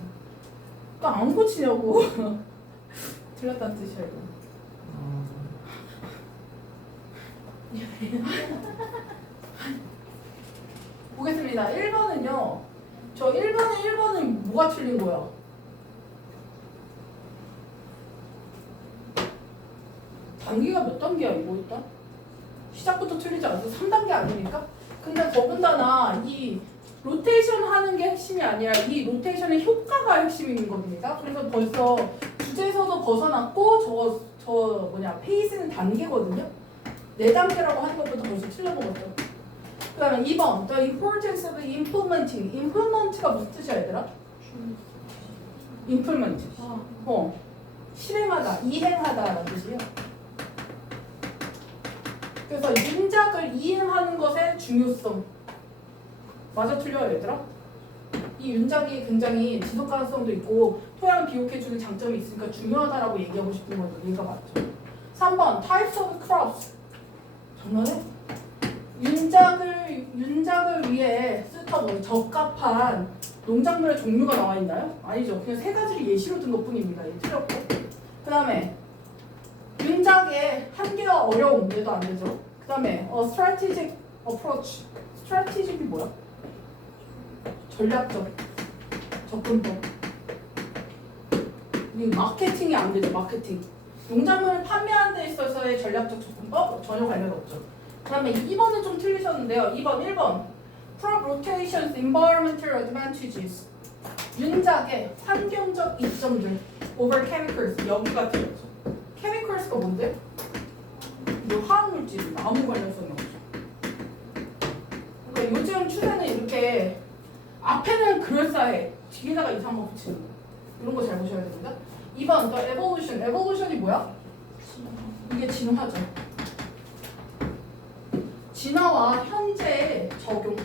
또 안 고치냐고. 틀렸다는 뜻이야 이거. 보겠습니다. 1번은요. 저 1번은 뭐가 틀린 거야? 단계가 몇 단계야 이거 일단? 시작부터 틀리지 않아서 3단계 아닙니까? 근데 더군다나 이 로테이션 하는 게 핵심이 아니라 이 로테이션의 효과가 핵심인 겁니다. 그래서 벌써 주제에서도 벗어났고 저 페이스는 단계거든요. 4단계라고 하는 것부터 벌써 틀려먹었죠. 그 다음에 2번 The importance of implementing. implement가 무슨 뜻이야 얘들아? implement. 실행하다, 이행하다라는 뜻이에요. 그래서 윤작을 이행하는 것의 중요성. 맞아 틀려요 얘들아? 이 윤작이 굉장히 지속 가능성도 있고 토양을 비옥해주는 장점이 있으니까 중요하다라고 얘기하고 싶은 거죠. 얘가 맞죠. 3번 types of crops. 장난해? 윤작을 위해 수터보 적합한 농작물의 종류가 나와 있나요? 아니죠. 그냥 3가지를 예시로 든 것뿐입니다. 얘 틀렸고. 그 다음에 윤작의 한계와 어려움 얘도 안 되죠. 그 다음에 strategic approach. strategic이 뭐야? 전략적 접근법. 이 마케팅이 안 되죠. 마케팅. 농작물을 판매하는 데 있어서의 전략적 접근법 전혀 관련 없죠. 그 다음에 2번은 좀 틀리셨는데요. 2번, 1번 crop rotations, environmental advantages. 윤작의 환경적 이점들 over chemicals. 여기가 틀렸죠. chemicals가 뭔데? 이거 화학물질입니다. 아무 관련성이 없죠. 그러니까 요즘 추세는 이렇게 앞에는 그럴싸해. 뒤에다가 이상한 거 붙이는 거. 이런 거 잘 보셔야 됩니다. 2번, the evolution. evolution이 뭐야? 이게 진화죠. 진화와 현재의 적용.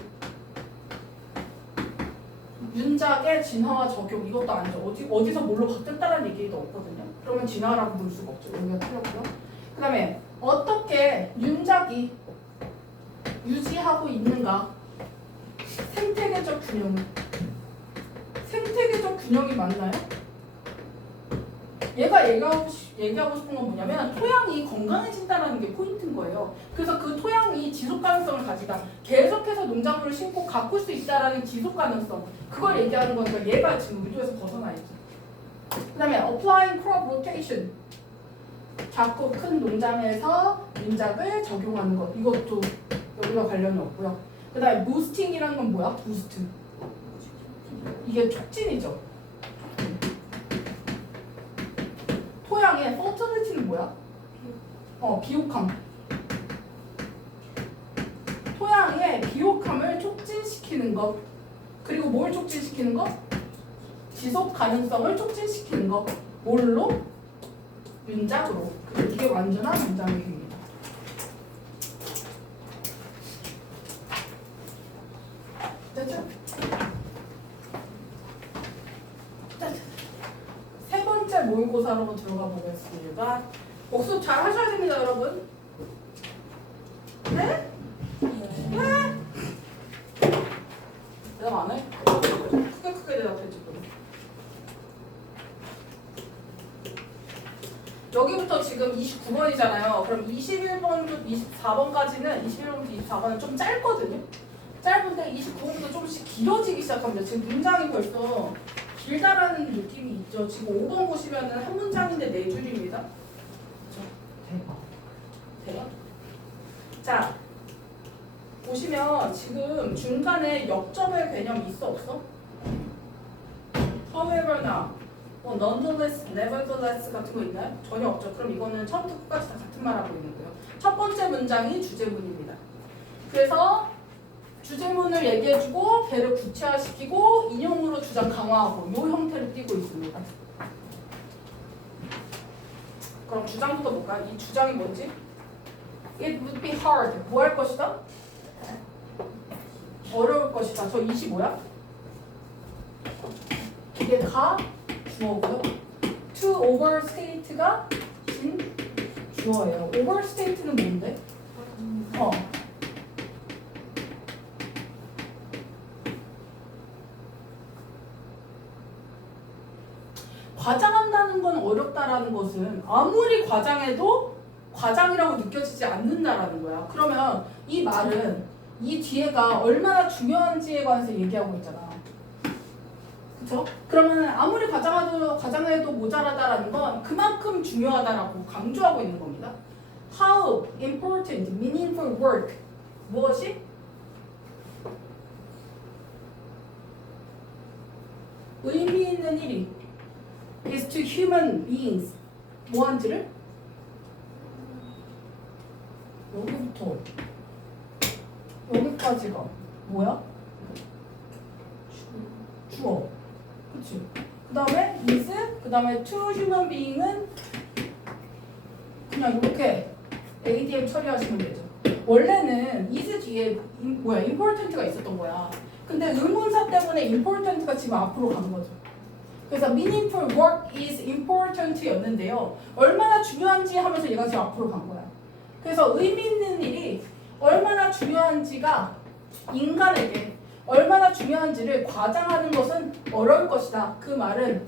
윤작의 진화와 적용. 이것도 아니죠. 어디서 뭘로 바뀌었다라는 얘기도 없거든요. 그러면 진화라고 볼 수가 없죠. 여기가 틀렸고요. 그 다음에 어떻게 윤작이 유지하고 있는가? 생태계적 균형. 생태계적 균형이 맞나요? 얘가 얘기하고 싶은 건 뭐냐면 토양이 건강해진다는 게 포인트인 거예요. 그래서 그 토양이 지속 가능성을 가지다. 계속해서 농작물을 심고 가꿀 수 있다라는 지속 가능성. 그걸 얘기하는 거니까 얘가 지금 의도에서 벗어나 있죠. 그 다음에 applying crop rotation. 작고 큰 농장에서 윤작을 적용하는 것. 이것도 여기가 관련이 없고요. 그 다음에 boosting이라는 건 뭐야? 부스트. 이게 촉진이죠. 토양의 fertility는 뭐야? 비옥함. 토양의 비옥함을 촉진시키는 것. 그리고 뭘 촉진시키는 것? 지속 가능성을 촉진시키는 것. 뭘로? 윤작으로. 그래서 이게 완전한 문장입니다. 됐죠? 세 번째 모의고사로 들어가 보겠습니다. 복습 잘 하셔야 됩니다, 여러분. 네? 네? 대답 안 해? 크게 대답해 지금. 여기부터 지금 29번이잖아요. 그럼 21번부터 24번까지는 21번부터 24번은 좀 짧거든요. 짧은데 29번부터 조금씩 길어지기 시작합니다. 지금 문장이 벌써 길다라는 느낌이 있죠. 지금 5번 보시면은 한 문장인데 4줄입니다. 대박. 자, 보시면 지금 중간에 역점의 개념이 있어 없어? however나 뭐 nonetheless, nevertheless 같은 거 있나요? 전혀 없죠. 그럼 이거는 처음부터 끝까지 다 같은 말 하고 있는 거예요. 첫 번째 문장이 주제문입니다. 그래서 주제문을 얘기해주고 걔를 구체화시키고 인용으로 주장 강화하고 이 형태를 띠고 있습니다. 그럼 주장부터 볼까? 이 주장이 뭔지? It would be hard. 뭐 할 것이다? 어려울 것이다. 저 25야? 이게 다 주어고요. To overstate가 진 주어예요. overstate는 뭔데? 과장한다는 건 어렵다라는 것은 아무리 과장해도 과장이라고 느껴지지 않는다라는 거야. 그러면 이 말은 이 뒤에가 얼마나 중요한지에 관해서 얘기하고 있잖아. 그쵸? 그러면 아무리 과장해도 모자라다라는 건 그만큼 중요하다라고 강조하고 있는 겁니다. How important, meaningful work. 무엇이? 의미 있는 일이 is to human beings. 뭐한지를? 여기부터 여기까지가 뭐야? 주어. 그치? 그 다음에 is, 그 다음에 to human being은 그냥 이렇게 ADM 처리하시면 되죠. 원래는 is 뒤에 important가 있었던 거야. 근데 의문사 때문에 important가 지금 앞으로 간 거죠. 그래서 meaningful work is important 였는데요. 얼마나 중요한지 하면서 얘가 지금 앞으로 간 거야. 그래서 의미 있는 일이 얼마나 중요한지가 인간에게 얼마나 중요한지를 과장하는 것은 어려울 것이다. 그 말은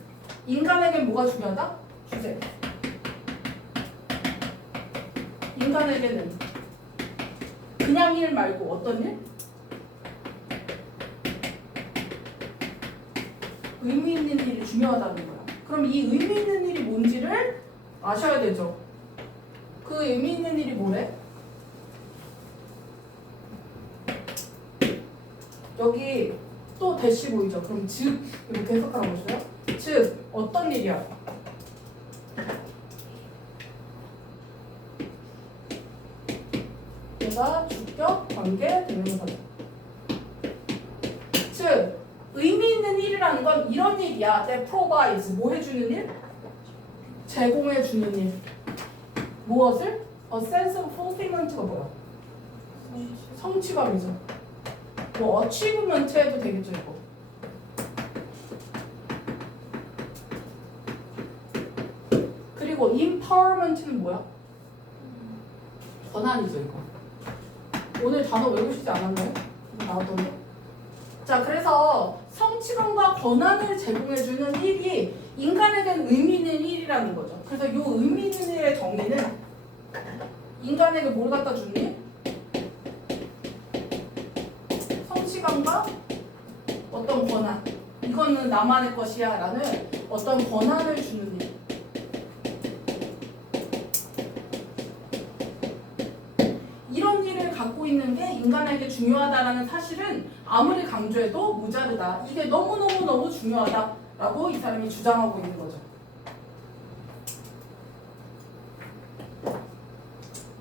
인간에게 뭐가 중요하다? 주제. 인간에게는 그냥 일 말고 어떤 일? 의미 있는 일이 중요하다는 거야. 그럼 이 의미 있는 일이 뭔지를 아셔야 되죠. 그 의미 있는 일이 뭐래? 여기 또 대시 보이죠? 그럼 즉 이렇게 해석하라고 했어요. 즉 어떤 일이야? 얘가 주격, 관계, 대명사죠. 즉 의미 있는 일이라는 건 이런 일이야. that provides 뭐 해주는 일? 제공해주는 일. 무엇을? A sense of fulfillment가 뭐야? 성취감이죠. 뭐 achievement 해도 되겠죠 이거. 그리고 empowerment는 뭐야? 권한이죠 이거. 오늘 단어 외우시지 않았나요? 나왔던데. 자, 그래서 성취감과 권한을 제공해주는 일이 인간에게는 의미 있는 일이라는 거죠. 그래서 이 의미 있는 일의 정의는 인간에게 뭘 갖다 주는 일? 성취감과 어떤 권한. 이거는 나만의 것이야 라는 어떤 권한을 주는 일. 이런 일을 갖고 있는 게 인간에게 중요하다라는 사실은 아무리 강조해도 모자르다. 이게 너무너무 중요하다라고 이 사람이 주장하고 있는 거죠.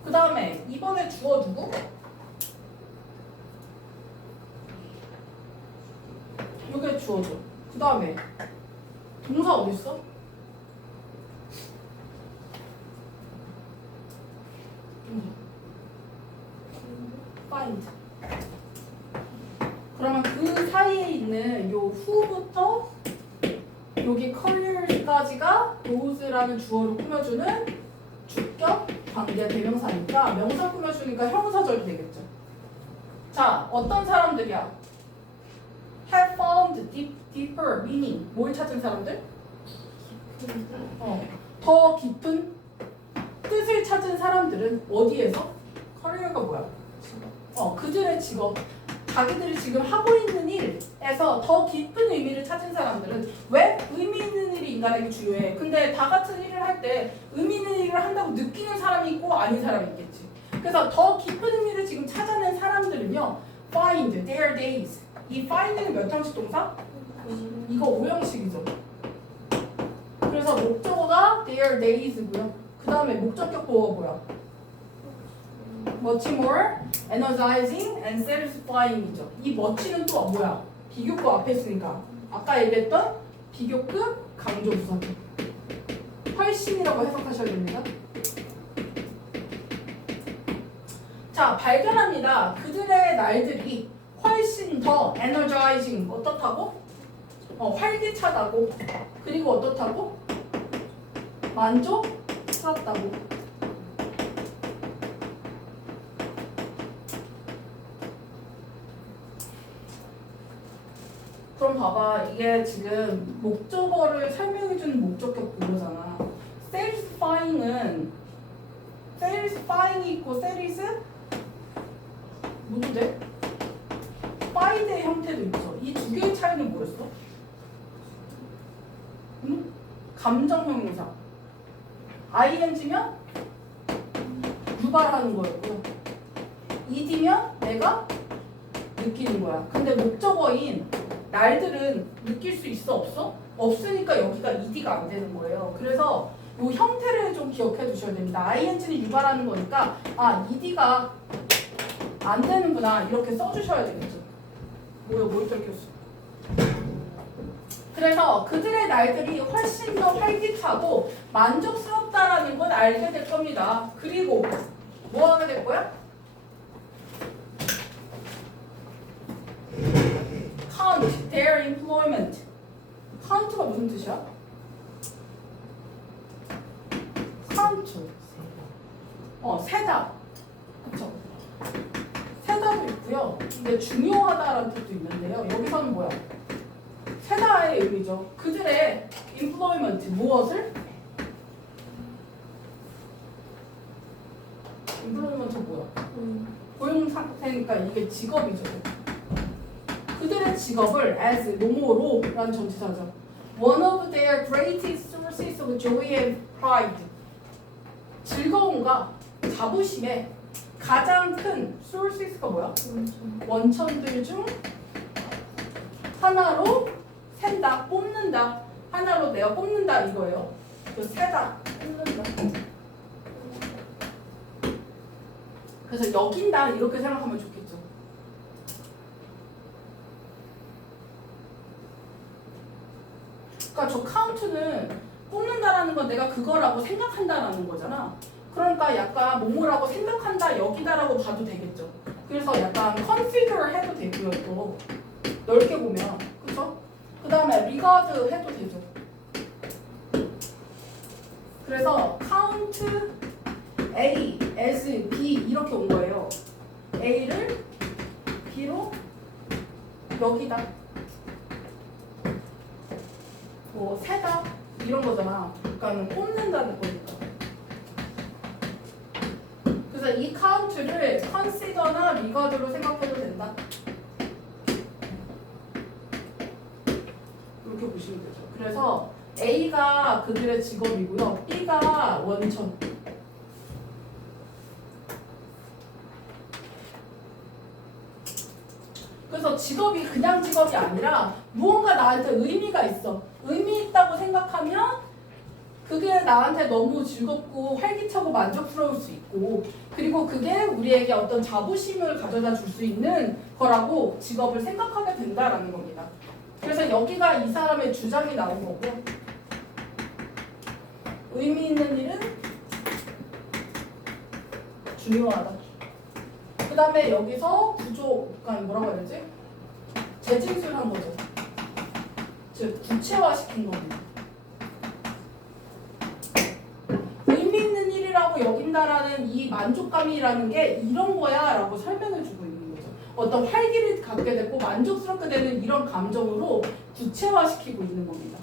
그 다음에 이번에 주어 누구? 이게 주어죠. 그 다음에 동사 어디 있어? find. 그러면 그 사이에 있는 요 who부터 여기 career까지가 those라는 주어로 꾸며주는 주격 관계 대명사니까 명사 꾸며주니까 형사절이 되겠죠. 자, 어떤 사람들이야? have found deeper meaning. 뭘 찾은 사람들? 더 깊은 뜻을 찾은 사람들은 어디에서? 커리어가 뭐야? 그들의 직업. 자기들이 지금 하고 있는 일에서 더 깊은 의미를 찾은 사람들은 왜? 의미 있는 일이 인간에게 중요해. 근데 다 같은 일을 할 때 의미 있는 일을 한다고 느끼는 사람이 있고 아닌 사람이 있겠지. 그래서 더 깊은 의미를 지금 찾아낸 사람들은요. find their days. 이 find는 몇 형식 동사? 이거 5형식이죠. 그래서 목적어가 their days고요. 그 다음에 목적격 보어가 뭐야? much more energizing and satisfying이죠. 이 much는 또 뭐야? 비교급 앞에 있으니까 아까 얘기했던 비교급 강조 부사. 훨씬이라고 해석하셔야 됩니다. 자, 발견합니다. 그들의 날들이 훨씬 더 energizing 어떻다고? 활기차다고. 그리고 어떻다고? 만족스럽다고. 그럼 봐봐. 이게 지금 목적어를 설명해주는 목적격 보호잖아. satisfying은 satisfying이 있고 satis 뭐도 돼? by의 형태도 있죠. 이 두 개의 차이는 뭐였어? 응? 감정형용사. ing면 유발하는 거였고요. ed면 내가 느끼는 거야. 근데 목적어인 날들은 느낄 수 있어 없어? 없으니까 여기가 ed가 안 되는 거예요. 그래서 이 형태를 좀 기억해 두셔야 됩니다. ing는 유발하는 거니까 아 ed가 안 되는구나 이렇게 써주셔야 되겠죠. 뭐야 뭘 뺏겼어. 그래서 그들의 날들이 훨씬 더 활기차고 만족스럽다라는 건 알게 될 겁니다. 그리고 뭐 하게 될 거야? count their employment. count가 무슨 뜻이야? count. 세다. 그쵸? 세다도 있고요. 이게 중요하다라는 뜻도 있는데요. 여기서는 뭐야? 세다의 의미죠. 그들의 employment 무엇을? employment 뭐야? 고용 상태니까 이게 직업이죠. 그들의 직업을 as 노모로라는 전치사죠. One of their greatest sources of joy and pride. 즐거움과 자부심의 가장 큰 sources가 뭐야? 원천들 중 하나로 샌다, 뽑는다. 하나로 내가 뽑는다 이거예요. 그 세다, 뽑는다. 그래서 여긴다 이렇게 생각하면 좋겠죠. 그러니까 저 카운트는 뽑는다라는 건 내가 그거라고 생각한다라는 거잖아. 그러니까 약간 뭐뭐라고 생각한다 여기다라고 봐도 되겠죠. 그래서 약간 consider 해도 되고요. 또 넓게 보면 그렇죠? 그 다음에 regard 해도 되죠. 그래서 count A as B 이렇게 온 거예요. A를 B로 여기다 뭐 세다 이런 거잖아. 그러니까 꼽는다는 거니까. 그래서 이 count를 consider나 regard로 생각해도 된다. 이렇게 보시면 되죠. 그래서 A가 그들의 직업이고요. B가 원천. 그래서 직업이 그냥 직업이 아니라 무언가 나한테 의미가 있어. 의미 있다고 생각하면 그게 나한테 너무 즐겁고 활기차고 만족스러울 수 있고 그리고 그게 우리에게 어떤 자부심을 가져다 줄 수 있는 거라고 직업을 생각하게 된다라는 겁니다. 그래서 여기가 이 사람의 주장이 나온 거고 의미 있는 일은 중요하다. 그 다음에 여기서 구조, 그러니까 뭐라고 해야 되지? 재진술한 거죠. 즉 구체화시킨 겁니다. 의미 있는 일이라고 여긴다라는 이 만족감이라는 게 이런 거야 라고 설명을 주고 있는 거죠. 어떤 활기를 갖게 되고 만족스럽게 되는 이런 감정으로 구체화시키고 있는 겁니다.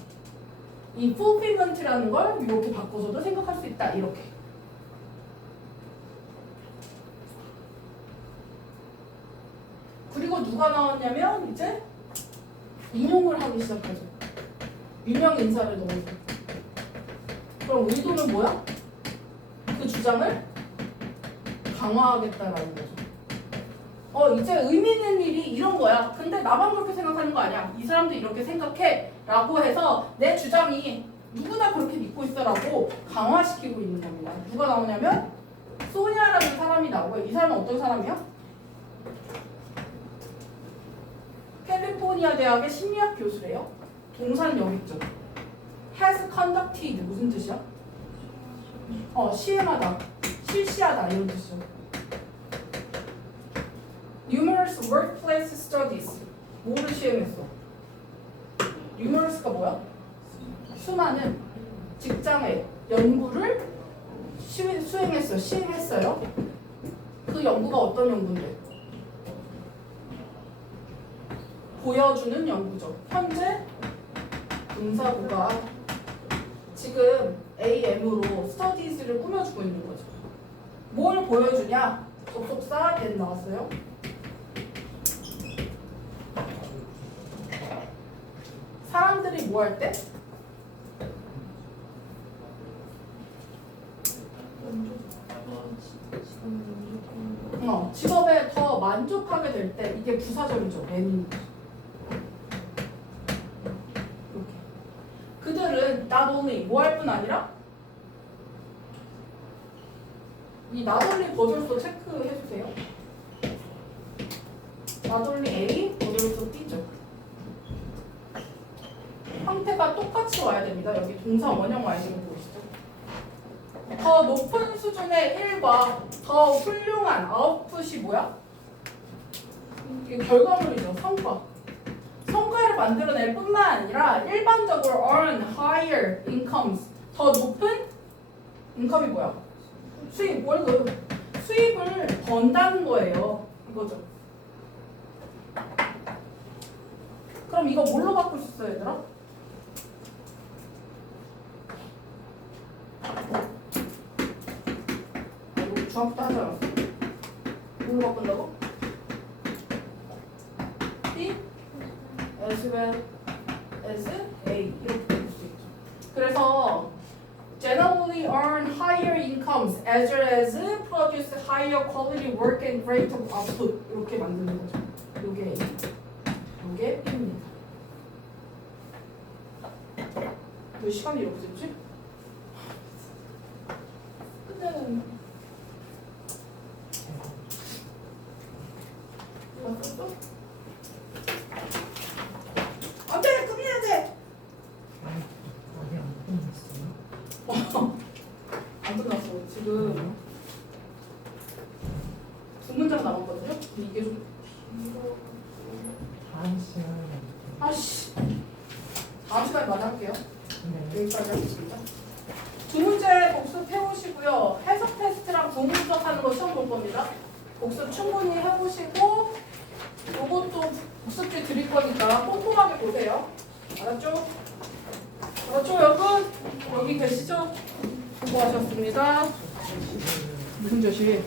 이 fulfillment라는 걸 이렇게 바꿔서도 생각할 수 있다. 이렇게. 그리고 누가 나왔냐면 이제 인용을 하기 시작하죠. 유명 인사를 넣어서. 그럼 의도는 뭐야? 그 주장을 강화하겠다라는 거죠. 이제 의미 있는 일이 이런 거야. 근데 나만 그렇게 생각하는 거 아니야. 이 사람도 이렇게 생각해. 라고 해서 내 주장이 누구나 그렇게 믿고 있어라고 강화시키고 있는 겁니다. 누가 나오냐면 소니아라는 사람이 나오고요. 이 사람은 어떤 사람이야? 캘리포니아 대학의 심리학 교수래요. 동사는 여기 있죠. has conducted 무슨 뜻이야? 시행하다, 실시하다 이런 뜻이죠. numerous workplace studies 뭐를 시행했어? numerous가 뭐야? 수많은 직장의 연구를 수행했어요. 시행했어요. 그 연구가 어떤 연구인데? 보여주는 연구죠. 현재 분사구가 지금 AM으로 studies를 꾸며주고 있는 거죠. 뭘 보여주냐? 접속사 that 나왔어요. 사람들이 뭐 할 때? 직업에 더 만족하게 될 때 이게 부사절이죠. when. 이렇게. 그들은 not only 뭐 할 뿐 아니라 이 not only 버절소 체크해 주세요. not only A 버절소 B죠. 형태가 똑같이 와야 됩니다. 여기 동사 원형 와야 되는 거 보이시죠? 더 높은 수준의 일과 더 훌륭한 아웃풋이 뭐야? 이게 결과물이죠. 성과. 성과를 만들어낼 뿐만 아니라 일반적으로 earn higher incomes 더 높은 인컴이 뭐야? 수입, 월급. 수입을 번다는 거예요. 이거죠. 그럼 이거 뭘로 바꿀 수 있어요, 얘들아? 중학교 때 하지 않았어? 뭘로 바꾼다고? B as well as A 이렇게 바꿀 수 있죠. 그래서 generally earn higher incomes as well as produce higher quality work and greater output 이렇게 만드는 거죠. 요게 A, 요게 B입니다. 왜 시간이 이렇게 됐지? 끝내는 맞았어? 안돼! 끝내야 돼! 아직 안 끝났어요? 안 끝났어. 지금 두 문장 남았거든요? 근데 이게 좀 다음 시간에 아씨 다음 시간에 만날게요. 네. 여기까지 하겠습니다. 두 문제 복습 해오시고요. 해석 테스트랑 동문석 하는 거 시험 볼 겁니다. 복습 충분히 해보시고 요것도 복습지 드릴 거니까 꼼꼼하게 보세요. 알았죠? 알았죠 여러분? 여기 계시죠? 수고하셨습니다. 무슨 제시?